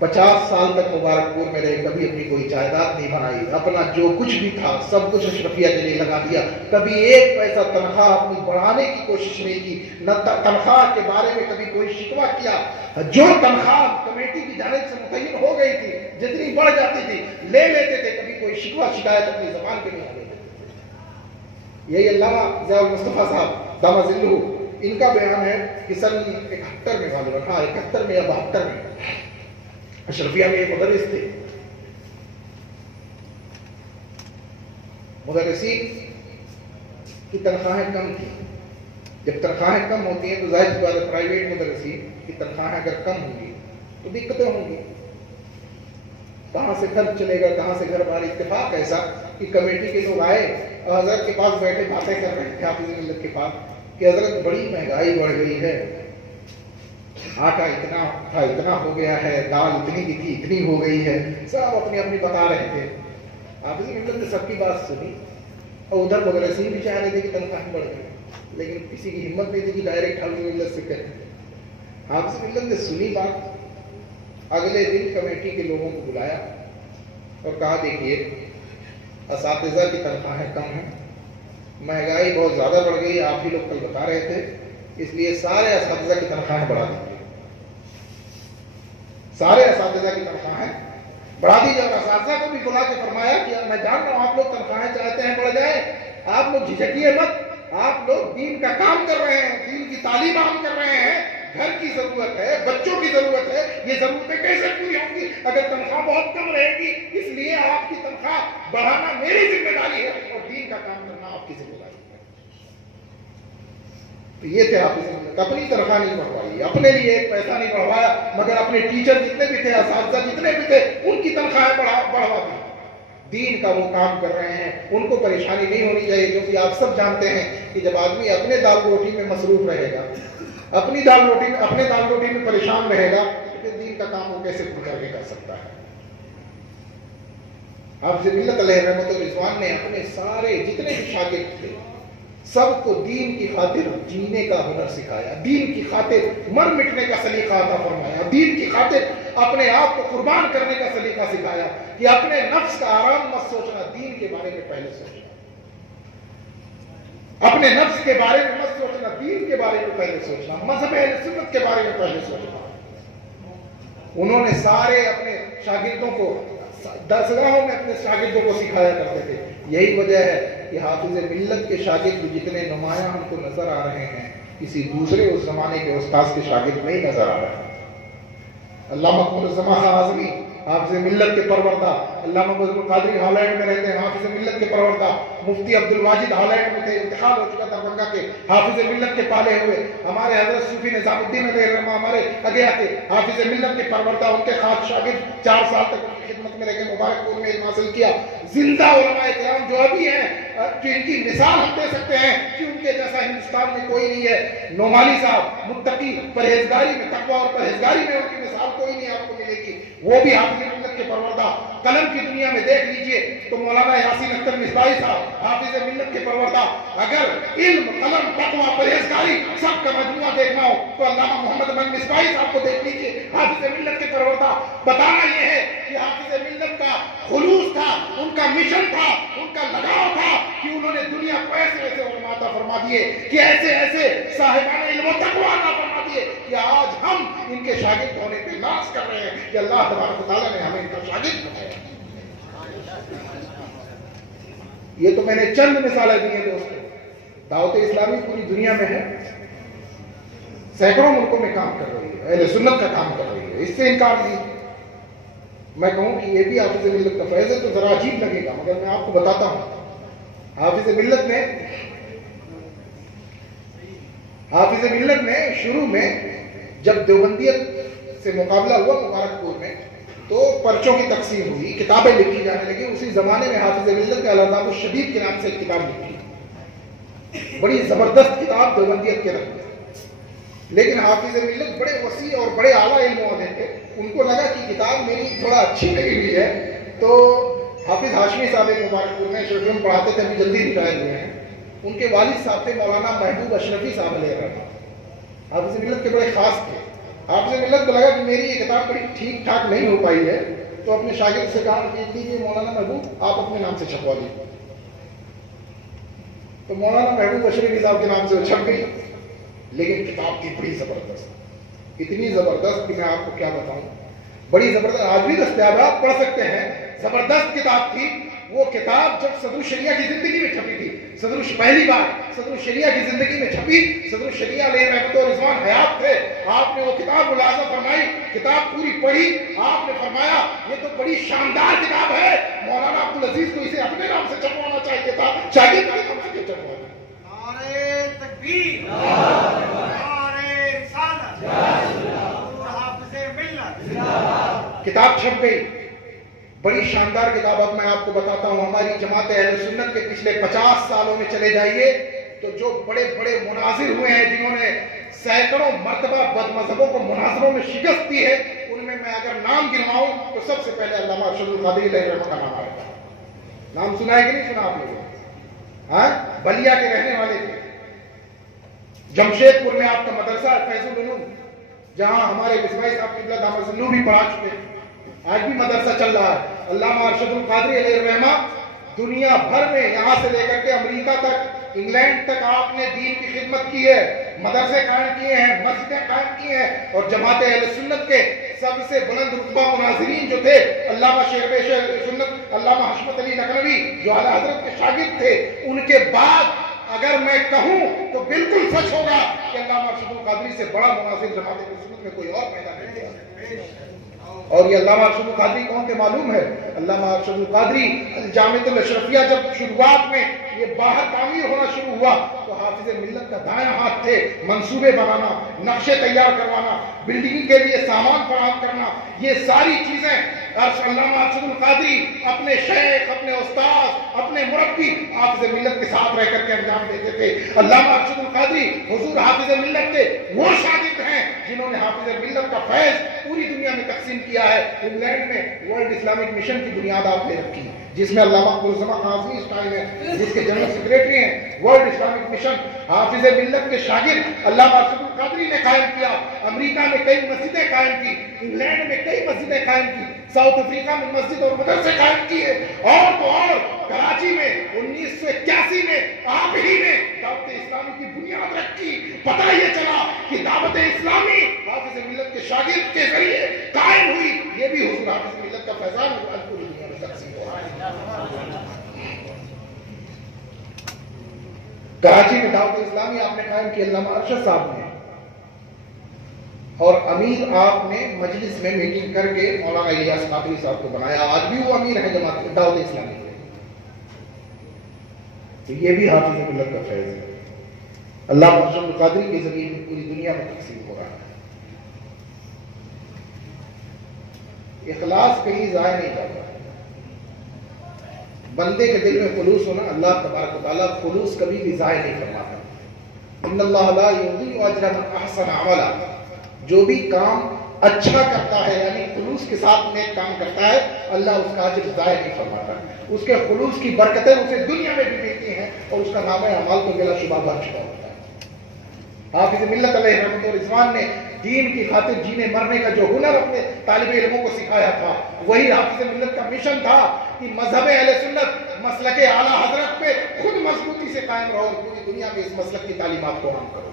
50 سال تک مبارک پور میں رہے, کبھی اپنی کوئی جائیداد نہیں بنائی, اپنا جو کچھ بھی تھا سب کچھ اشرفیہ کے لیے لگا دیا, کبھی ایک پیسہ تنخواہ اپنی بڑھانے کی کوشش نہیں کی, نہ تنخواہ کے بارے میں کبھی کوئی شکوہ کیا. جو تنخواہ کمیٹی کی جانب سے متعین ہو گئی تھی, جتنی بڑھ جاتی تھی لے لیتے تھے, کبھی کوئی شکوہ شکایت اپنی زبان پہ نہیں آ گئی. یہی علامہ ضیاء المصطفیٰ صاحب دامہ ظلہ, ان کا بیان ہے کہ سن 71 میں معلوم رکھا, 71 میں یا 72 میں اشرفیہ میں ایک مدرس تھے. مدرسین کی تنخواہیں کم تھی. جب تنخواہیں کم ہوتی ہیں تو ظاہر سی بات ہے پرائیویٹ مدرسین کی تنخواہیں اگر کم ہوں گی تو دقتیں ہوں گی. کہاں سے خرچ چلے گا, کہاں سے گھر بار. اتفاق ایسا کہ کمیٹی کے لوگ آئے اور حضرت کے پاس بیٹھے باتیں کر رہے تھے حافظ ملت کے پاس کہ حضرت بڑی مہنگائی بڑھ گئی ہے, آٹا اتنا ہو گیا ہے, دال اتنی کی تھی اتنی ہو گئی ہے. سب اپنی اپنی بتا رہے تھے. حافظ ملت نے سب کی بات سنی اور ادھر مدرسین بھی چاہ رہے تھے کہ تنخواہیں بڑھ گئی, لیکن کسی کی ہمت نہیں تھی کہ ڈائریکٹ حافظ ملت سے کہے. حافظ ملت نے سنی بات, اگلے دن کمیٹی کے لوگوں کو بلایا اور کہا دیکھیے اساتذہ کی تنخواہیں کم ہیں, مہنگائی بہت زیادہ بڑھ گئی, آپ ہی لوگ کل بتا رہے تھے, اس لیے سارے اساتذہ کی تنخواہیں بڑھا دیجیے. سارے اساتذہ کی تنخواہیں بڑھا دی جائے. اساتذہ کو بھی بلا کے فرمایا کہ میں جان رہا ہوں آپ لوگ تنخواہیں چاہتے ہیں بڑھ جائے, آپ لوگ جھجکیے مت, آپ لوگ دین کا کام کر رہے ہیں, دین کی تعلیم عام کر رہے ہیں, گھر کی ضرورت ہے, بچوں کی ضرورت ہے, یہ ضرورتیں کیسے پوری ہوں گی اگر تنخواہ بہت کم رہے گی. اس لیے آپ کی تنخواہ بڑھانا میری ذمہ داری ہے اور دین کا کام کرنا آپ کی ذمہ داری ہے. تو یہ تھے حافظ ملت, اپنی تنخواہ نہیں بڑھوائی, اپنے لیے ایک پیسہ نہیں بڑھوایا, مگر اپنے ٹیچر جتنے بھی تھے, اساتذہ جتنے بھی تھے, ان کی تنخواہیں بڑھوا دی. دین کا وہ کام کر رہے ہیں, ان کو پریشانی نہیں ہونی چاہیے, کیونکہ آپ سب جانتے ہیں کہ جب آدمی اپنے دال روٹی میں مصروف رہے گا, اپنے دال روٹی میں پریشان رہے گا, تو پھر دین کا کام وہ کیسے کر سکتا ہے. حافظ ملت علیہ رحمت و رضوان نے اپنے سارے جتنے بھی شاگرد تھے سب کو دین کی خاطر جینے کا ہنر سکھایا, دین کی خاطر مر مٹنے کا سلیقہ عطا فرمایا, دین کی خاطر اپنے آپ کو قربان کرنے کا سلیقہ سکھایا کہ اپنے نفس کا آرام مت سوچنا, دین کے بارے میں پہلے سوچنا. اپنے نفس کے بارے میں مت سوچنا، دین کے بارے میں پہلے سوچنا، مذہب اہل سنت کے بارے میں پہلے سوچنا۔ انہوں نے سارے اپنے شاگردوں کو درسگاہوں میں اپنے شاگردوں کو سکھایا کرتے تھے۔ یہی وجہ ہے کہ حافظ ملت کے شاگرد جتنے نمایاں ہم کو نظر آ رہے ہیں، کسی دوسرے اس زمانے کے استاذ کے شاگرد نہیں نظر آ رہے ہیں۔ علامہ مظفر خان اعظمی حافظ ملت کے پروردہ، علامہ فضل القادری ہالینڈ میں رہتے ہیں، حافظ ملت کے پروردہ، مفتی عبد الواجد ہالینڈ میں تھے، انتقال ہو چکا دربھنگہ کے، حافظ ملت کے پالے ہوئے۔ ہمارے حضرت صوفی نظام الدین علیہ الرحمہ ہمارے اگیا کے حافظ ملت کے پروردہ، ان کے خاص شاگرد 4 سال تک ان کی خدمت میں رہ کے مبارک پور میں علم حاصل کیا۔ زندہ علماء کرام جو ابھی ہیں، جن کی مثال ہم دے سکتے ہیں کہ ان کے جیسا ہندوستان میں کوئی نہیں ہے۔ نعمانی صاحب متقی، پرہیزگاری میں، تقویٰ اور پرہیزگاری میں ان کی مثال کوئی نہیں آپ کو ملے گی، وہ بھی حافظ ملت کے پروردہ۔ قلم کی دنیا میں دیکھ لیجئے تو مولانا یاسین اختر مصباحی صاحب حافظ ملت کے پروردہ۔ اگر علم، قلم، تقویٰ، پرہیزگاری سب کا مجموعہ دیکھنا ہو تو علامہ محمد امین مصباحی صاحب کو دیکھ لیجئے، حافظ ملت کے پروردہ۔ بتانا یہ ہے کہ حافظ ملت کا خلوص تھا، ان کا مشن تھا، ان کا لگاؤ تھا کہ انہوں نے دنیا کو ایسے ایسے علماء عطا فرما دیے، کہ ایسے ایسے صاحبان علم و تقویٰ عطا فرما دیے کہ آج ہم ان کے شاگرد ہونے پہ ناز کر رہے ہیں کہ اللہ تبارک و تعالیٰ نے ہمیں ان کا شاگرد بنایا۔ یہ تو میں نے چند مثالیں دی ہیں دوستوں۔ دعوت اسلامی پوری دنیا میں ہے، سینکڑوں ملکوں میں کام کر رہی ہے، اہل سنت کا کام کر رہی ہے، اس سے انکار نہیں۔ میں کہوں کہ یہ بھی حافظ ملت کا فیض ہے تو ذرا عجیب لگے گا، مگر میں آپ کو بتاتا ہوں۔ حافظ ملت نے شروع میں جب دیوبندیت سے مقابلہ ہوا مبارک پور میں تو پرچوں کی تقسیم ہوئی، کتابیں لکھی جانے لگی۔ اسی زمانے میں حافظ ملت نے العذاب الشدید کے نام سے ایک کتاب لکھی، بڑی زبردست کتاب دیوبندیت کے رنگ میں۔ لیکن حافظ ملت بڑے وسیع اور بڑے اعلیٰ علم والے تھے، ان کو لگا کہ کتاب میری تھوڑا اچھی لگی ہوئی ہے، تو حافظ ہاشمی صاحب مبارک پور میں شیخ علم پڑھاتے تھے، ابھی جلدی ریٹائر ہوئے ہیں۔ ان کے والد صاحب تھے مولانا محبوب اشرفی صاحب علیہ الرحمہ، حافظ ملت کے بڑے خاص تھے۔ حافظ ملت کو لگا کہ میری یہ کتاب بڑی ٹھیک ٹھاک نہیں ہو پائی ہے، تو اپنے شاگرد سے کہا کہ لیجیے مولانا محبوب آپ اپنے نام سے چھپوا لیجیے۔ تو مولانا محبوب اشرفی صاحب کے نام سے وہ چھپ گئی، لیکن کتاب تھی بڑی زبردست، اتنی زبردست کہ میں آپ کو کیا بتاؤں، بڑی زبردست، آج بھی دستیاب آپ پڑھ سکتے ہیں، زبردست کتاب تھی۔ وہ کتاب جب صدر الشریعہ کی زندگی میں چھپی تھی، پہلی بار صدر الشریعہ کی زندگی میں چھپی، صدر الشریعہ علیہ رحمت و رضوان حیات تھے، آپ نے وہ کتاب ملاحظہ فرمائی، کتاب پوری پڑھی، آپ نے فرمایا یہ تو بڑی شاندار کتاب ہے، مولانا عبدالعزیز کو اسے اپنے نام سے چھپوانا چاہیے تھا، شاگرد کے نام سے کیوں چھپوانا؟ نعرہ تکبیر، نعرہ رسالت، حافظ ملت۔ کتاب چھپ گئی، بڑی شاندار کتاب۔ اب میں آپ کو بتاتا ہوں، ہماری جماعت اہل سنت کے پچھلے 50 سالوں میں چلے جائیے تو جو بڑے بڑے مناظر ہوئے ہیں، جنہوں نے سینکڑوں مرتبہ بد مذہبوں کو مناظروں میں شکست دی ہے، ان میں اگر نام گنواؤں تو سب سے پہلے علامہ ارشد القادری علیہ الرحمہ کا نام آئے گا۔ نام سنا ہے کہ نہیں سنا آپ لوگوں؟ ہاں، بلیا کے رہنے والے تھے۔ جمشید پور میں آپ کا مدرسہ فیض العلوم، جہاں ہمارے مصباحی صاحب قبلہ دامت ظلو بھی پڑھا چکے ہیں، آج بھی مدرسہ چل رہا ہے۔ علامہ ارشد القادری علیہ الرحمہ دنیا بھر میں، یہاں سے لے کر کے امریکہ تک، انگلینڈ تک آپ نے دین کی خدمت کی ہے، مدرسے قائم کیے ہیں، مسجدیں قائم کی ہیں، اور جماعت اہل سنت کے سب سے بلند رتبہ مناظرین جو تھے، علامہ شیخ سنت علامہ حشمت علی نقوی جو اعلیٰ حضرت کے شاگرد تھے، ان کے بعد اگر میں کہوں تو بالکل سچ ہوگا کہ علامہ ارشد القادری سے بڑا مناظر جماعت اہل سنت میں کوئی اور پیدا نہیں ہوا۔ اور یہ علامہ ارشد القادری کون تھے معلوم ہے؟ علامہ ارشد القادری جامعۃ الاشرفیہ جب شروعات میں یہ باہر تعمیر ہونا شروع ہوا تو حافظ ملت کا دائیں ہاتھ تھے، منصوبے بنانا، نقشے تیار کروانا، بلڈنگ کے لیے سامان فراہم کرنا، یہ ساری چیزیں علامہ ارشد القادری اپنے شیخ، اپنے استاد، اپنے مربی حافظ ملت کے ساتھ رہ کر کے انجام دیتے تھے۔ علامہ ارشد القادری حضور حافظ ملت کے وہ شاگرد ہیں جنہوں نے حافظ ملت کا فیض پوری دنیا میں تقسیم کیا ہے۔ انگلینڈ میں ورلڈ اسلامک مشن کی بنیاد آپ نے رکھی، جس میں علامہ مظفر خان اعظمی اس ٹائم ہے، جس کے جنرل سیکریٹری ہیں۔ ورلڈ اسلامک مشن حافظ ملت کے شاگرد علامہ ارشد القادری نے قائم کیا۔ امریکہ میں کئی مسجدیں قائم کی، انگلینڈ میں کئی مسجدیں قائم کی، ساؤتھ افریقہ میں مسجد اور مدرسے قائم کیے، اور تو اور کراچی میں 1981 میں آپ ہی نے دعوت اسلامی کی بنیاد رکھی. پتہ یہ چلا کہ دعوت اسلامی حافظ ملت کے شاگرد کے ذریعے قائم ہوئی. یہ بھی حضور حافظ ملت کا فیضان ہے، پوری دنیا میں تقسیم ہو رہا ہے. کراچی میں دعوت اسلامی آپ نے قائم کی علامہ ارشد صاحب نے، اور امیر آپ نے مجلس میں میٹنگ کر کے مولانا الیاس قادری صاحب کو بنایا. آج بھی وہ امیر ہے جماعت دعوت اسلامی کے. تو یہ بھی حافظ ملت کا فیض ہے. اللہ ارشد القادری کے ذریعے پوری دنیا میں تقسیم ہو رہا ہے. اخلاص کہیں ضائع نہیں جاتا. بندے کے دل میں خلوص ہونا، اللہ تبارک و تعالیٰ خلوص کبھی بھی ضائع نہیں فرماتا. ان اللہ لا یضیع اجر من احسن عملا. جو بھی کام اچھا کرتا ہے یعنی خلوص کے ساتھ نیک کام کرتا ہے، اللہ اس کا اجر ضائع نہیں فرماتا. اس کے خلوص کی برکتیں اسے دنیا میں بھی ملتی ہیں اور اس کا نام اعمال تو بلا شبہ بڑھ چکا ہوتا ہے. حافظ ملت علیہ رحمت و رضوان نے دین کی خاطر جینے مرنے کا جو ہنر اپنے طالب علموں کو سکھایا تھا، وہی حافظ ملت کا مشن تھا کہ مذہب اہل سنت مسلک اعلیٰ حضرت پہ خود مضبوطی سے قائم رہو اور پوری دنیا میں اس مسلک کی تعلیمات کو عام کرو.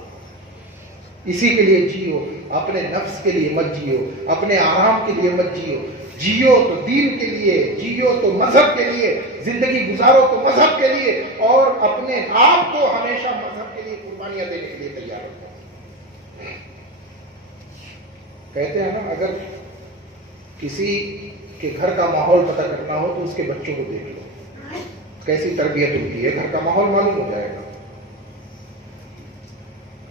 اسی کے لیے جیو، اپنے نفس کے لیے مت جیو، اپنے آرام کے لیے مت جیو. جیو تو دین کے لیے، جیو تو مذہب کے لیے، زندگی گزارو تو مذہب کے لیے، اور اپنے آپ کو ہمیشہ مذہب کے لیے قربانیاں دینے کے لیے تیار رہو. کہتے ہیں نا، اگر کسی کے گھر کا ماحول پتہ کرنا ہو تو اس کے بچوں کو دیکھ لو کیسی تربیت ہوتی ہے، گھر کا ماحول معلوم ہو جائے گا.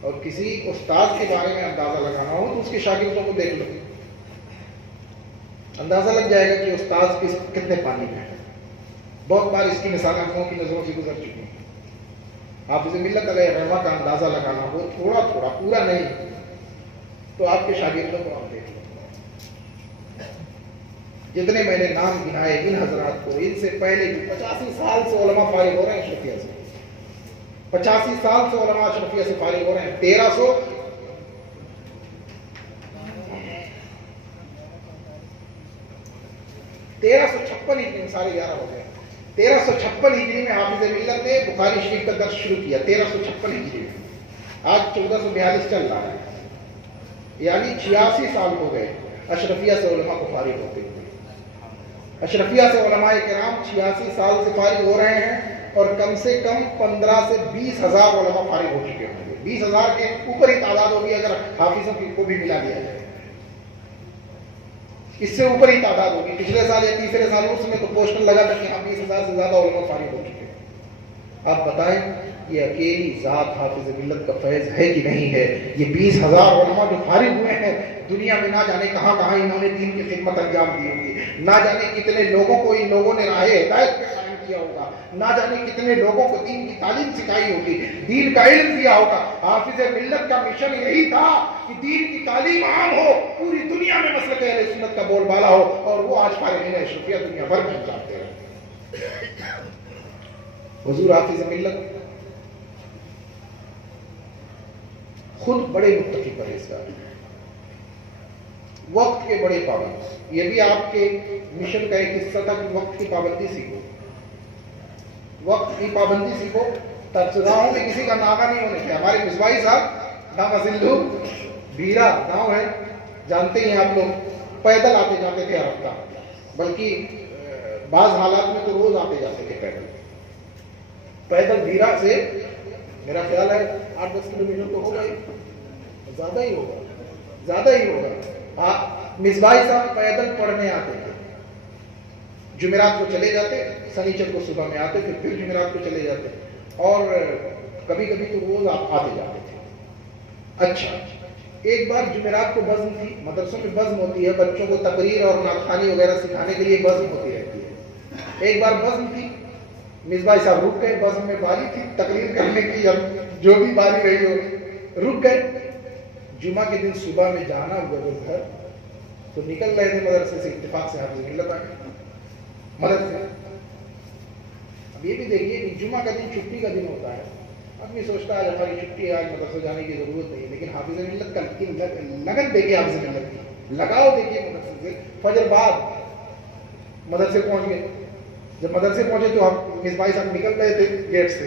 اور کسی استاد کے بارے میں اندازہ لگانا ہو تو اس کے شاگردوں کو دیکھ لو، اندازہ لگ جائے گا کہ استاد کتنے پانی میں ہے. بہت بار اس کی مثال ہم لوگوں کی نظروں سے گزر چکی ہیں. حافظ ملت علیہ رحمہ کا اندازہ لگانا ہو تھوڑا تھوڑا، پورا نہیں، تو آپ کے شاگردوں کو آپ دیکھ لو. جتنے میں نے نام گنائے ان حضرات کو، ان سے پہلے بھی 85 سال سے علماء فارغ ہو رہے ہیں اشرفیہ سے. 85 سال سے علماء اشرفیہ سے فارغ ہو رہے ہیں. 1356 ہجری میں، سارے 11 ہو گئے. 1356 ہجری میں حافظ ملت نے بخاری شریف کا درس شروع کیا. 1356 ہجری میں. آج 1442 چل رہا ہے، یعنی 86 سال ہو گئے اشرفیہ سے علماء کو فارغ ہوتے ہوئے. اشرفیہ سے علماء کرام 86 سال سے فارغ ہو رہے ہیں، اور کم سے کم 15 سے 20 ہزار علماء فارغ ہو چکے ہوں گے. 20 ہزار کے اوپر ہی تعداد ہوگی اگر حافظوں کو بھی ملا دیا جائے. اس سے اوپر ہی تعداد ہوگی. پچھلے سال یا تیسرے سال اس میں تو پوسٹر لگا تھا کہ ہاں 20 ہزار سے زیادہ علماء فارغ ہو چکے. آپ بتائیں یہ اکیلی ذات حافظ ملت کا فیض ہے کہ نہیں ہے؟ یہ 20 ہزار علماء جو فارغ ہوئے ہیں، دنیا میں نہ جانے کہاں کہاں انہوں نے دین کی خدمت انجام دی ہوگی. نہ جانے کتنے لوگوں کو ان لوگوں نے راہ ہدایت پہ قائم کیا ہوگا. نہ جانے کتنے لوگوں کو دین کی تعلیم سکھائی ہوگی، دین کا علم دیا ہوگا. حافظ ملت کا مشن یہی تھا کہ دین کی تعلیم عام ہو، پوری دنیا میں مسلک اہل سنت کا بول بالا ہو، اور وہ آج فارغین اشرفیہ دنیا بھر میں جاتے ہیں. حضور حافظ ملت خود بڑے متقی پرہیزگار، وقت کے بڑے پابند. یہ بھی آپ کے مشن کا ایک حصہ تھا کہ وقت کی پابندی سیکھو، وقت کی پابندی سیکھو. ترسگاہوں میں کسی کا ناغہ نہیں ہونے چاہیے. ہمارے مصباحی صاحب گاؤں ازلو بھیرا گاؤں ہے، جانتے ہیں آپ لوگ، پیدل آتے جاتے تھے ہر ہفتہ، بلکہ بعض حالات میں تو روز آتے جاتے تھے پیدل بھیرا سے. میرا خیال ہے 8-10 کلومیٹر تو ہوگا ہی، زیادہ ہی ہوگا، زیادہ ہی ہوگا. مصباحی صاحب پیدل پڑھنے آتے تھے. جمعرات کو چلے جاتے، سنیچر کو صبح میں آتے، پھر جمعرات کو چلے جاتے، اور کبھی کبھی تو روز آتے جاتے تھے. اچھا، ایک بار جمعرات کو بزم تھی، مدرسوں میں بزم ہوتی ہے، بچوں کو تقریر اور نعت خوانی وغیرہ سکھانے کے لیے بزم ہوتی رہتی ہے. ایک بار بزم تھی، مصباحی صاحب رک گئے. بزم میں باری تھی تقریر کرنے کی، جو بھی باری رہی ہو، رک گئے. جمعہ کے دن صبح میں جانا ہوا جو گھر، تو نکل رہے تھے مدرسے سے، اتفاق سے حافظ ملت آ گئے مدرسے. اب یہ بھی دیکھیے کہ جمعہ کا دن چھٹی کا دن ہوتا ہے. آدمی سوچتا ہے ہماری چھٹی ہے، آج مدرسے جانے کی ضرورت نہیں، لیکن حافظ ملت کا لگن دیکھیے، حافظ ملت کی لگاؤ دیکھیے. مدرسے سے فجر بعد مدرسے پہنچ گئے. جب مدرسے پہنچے تو ہم مصباحی صاحب نکل رہے تھے گیٹ سے،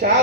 4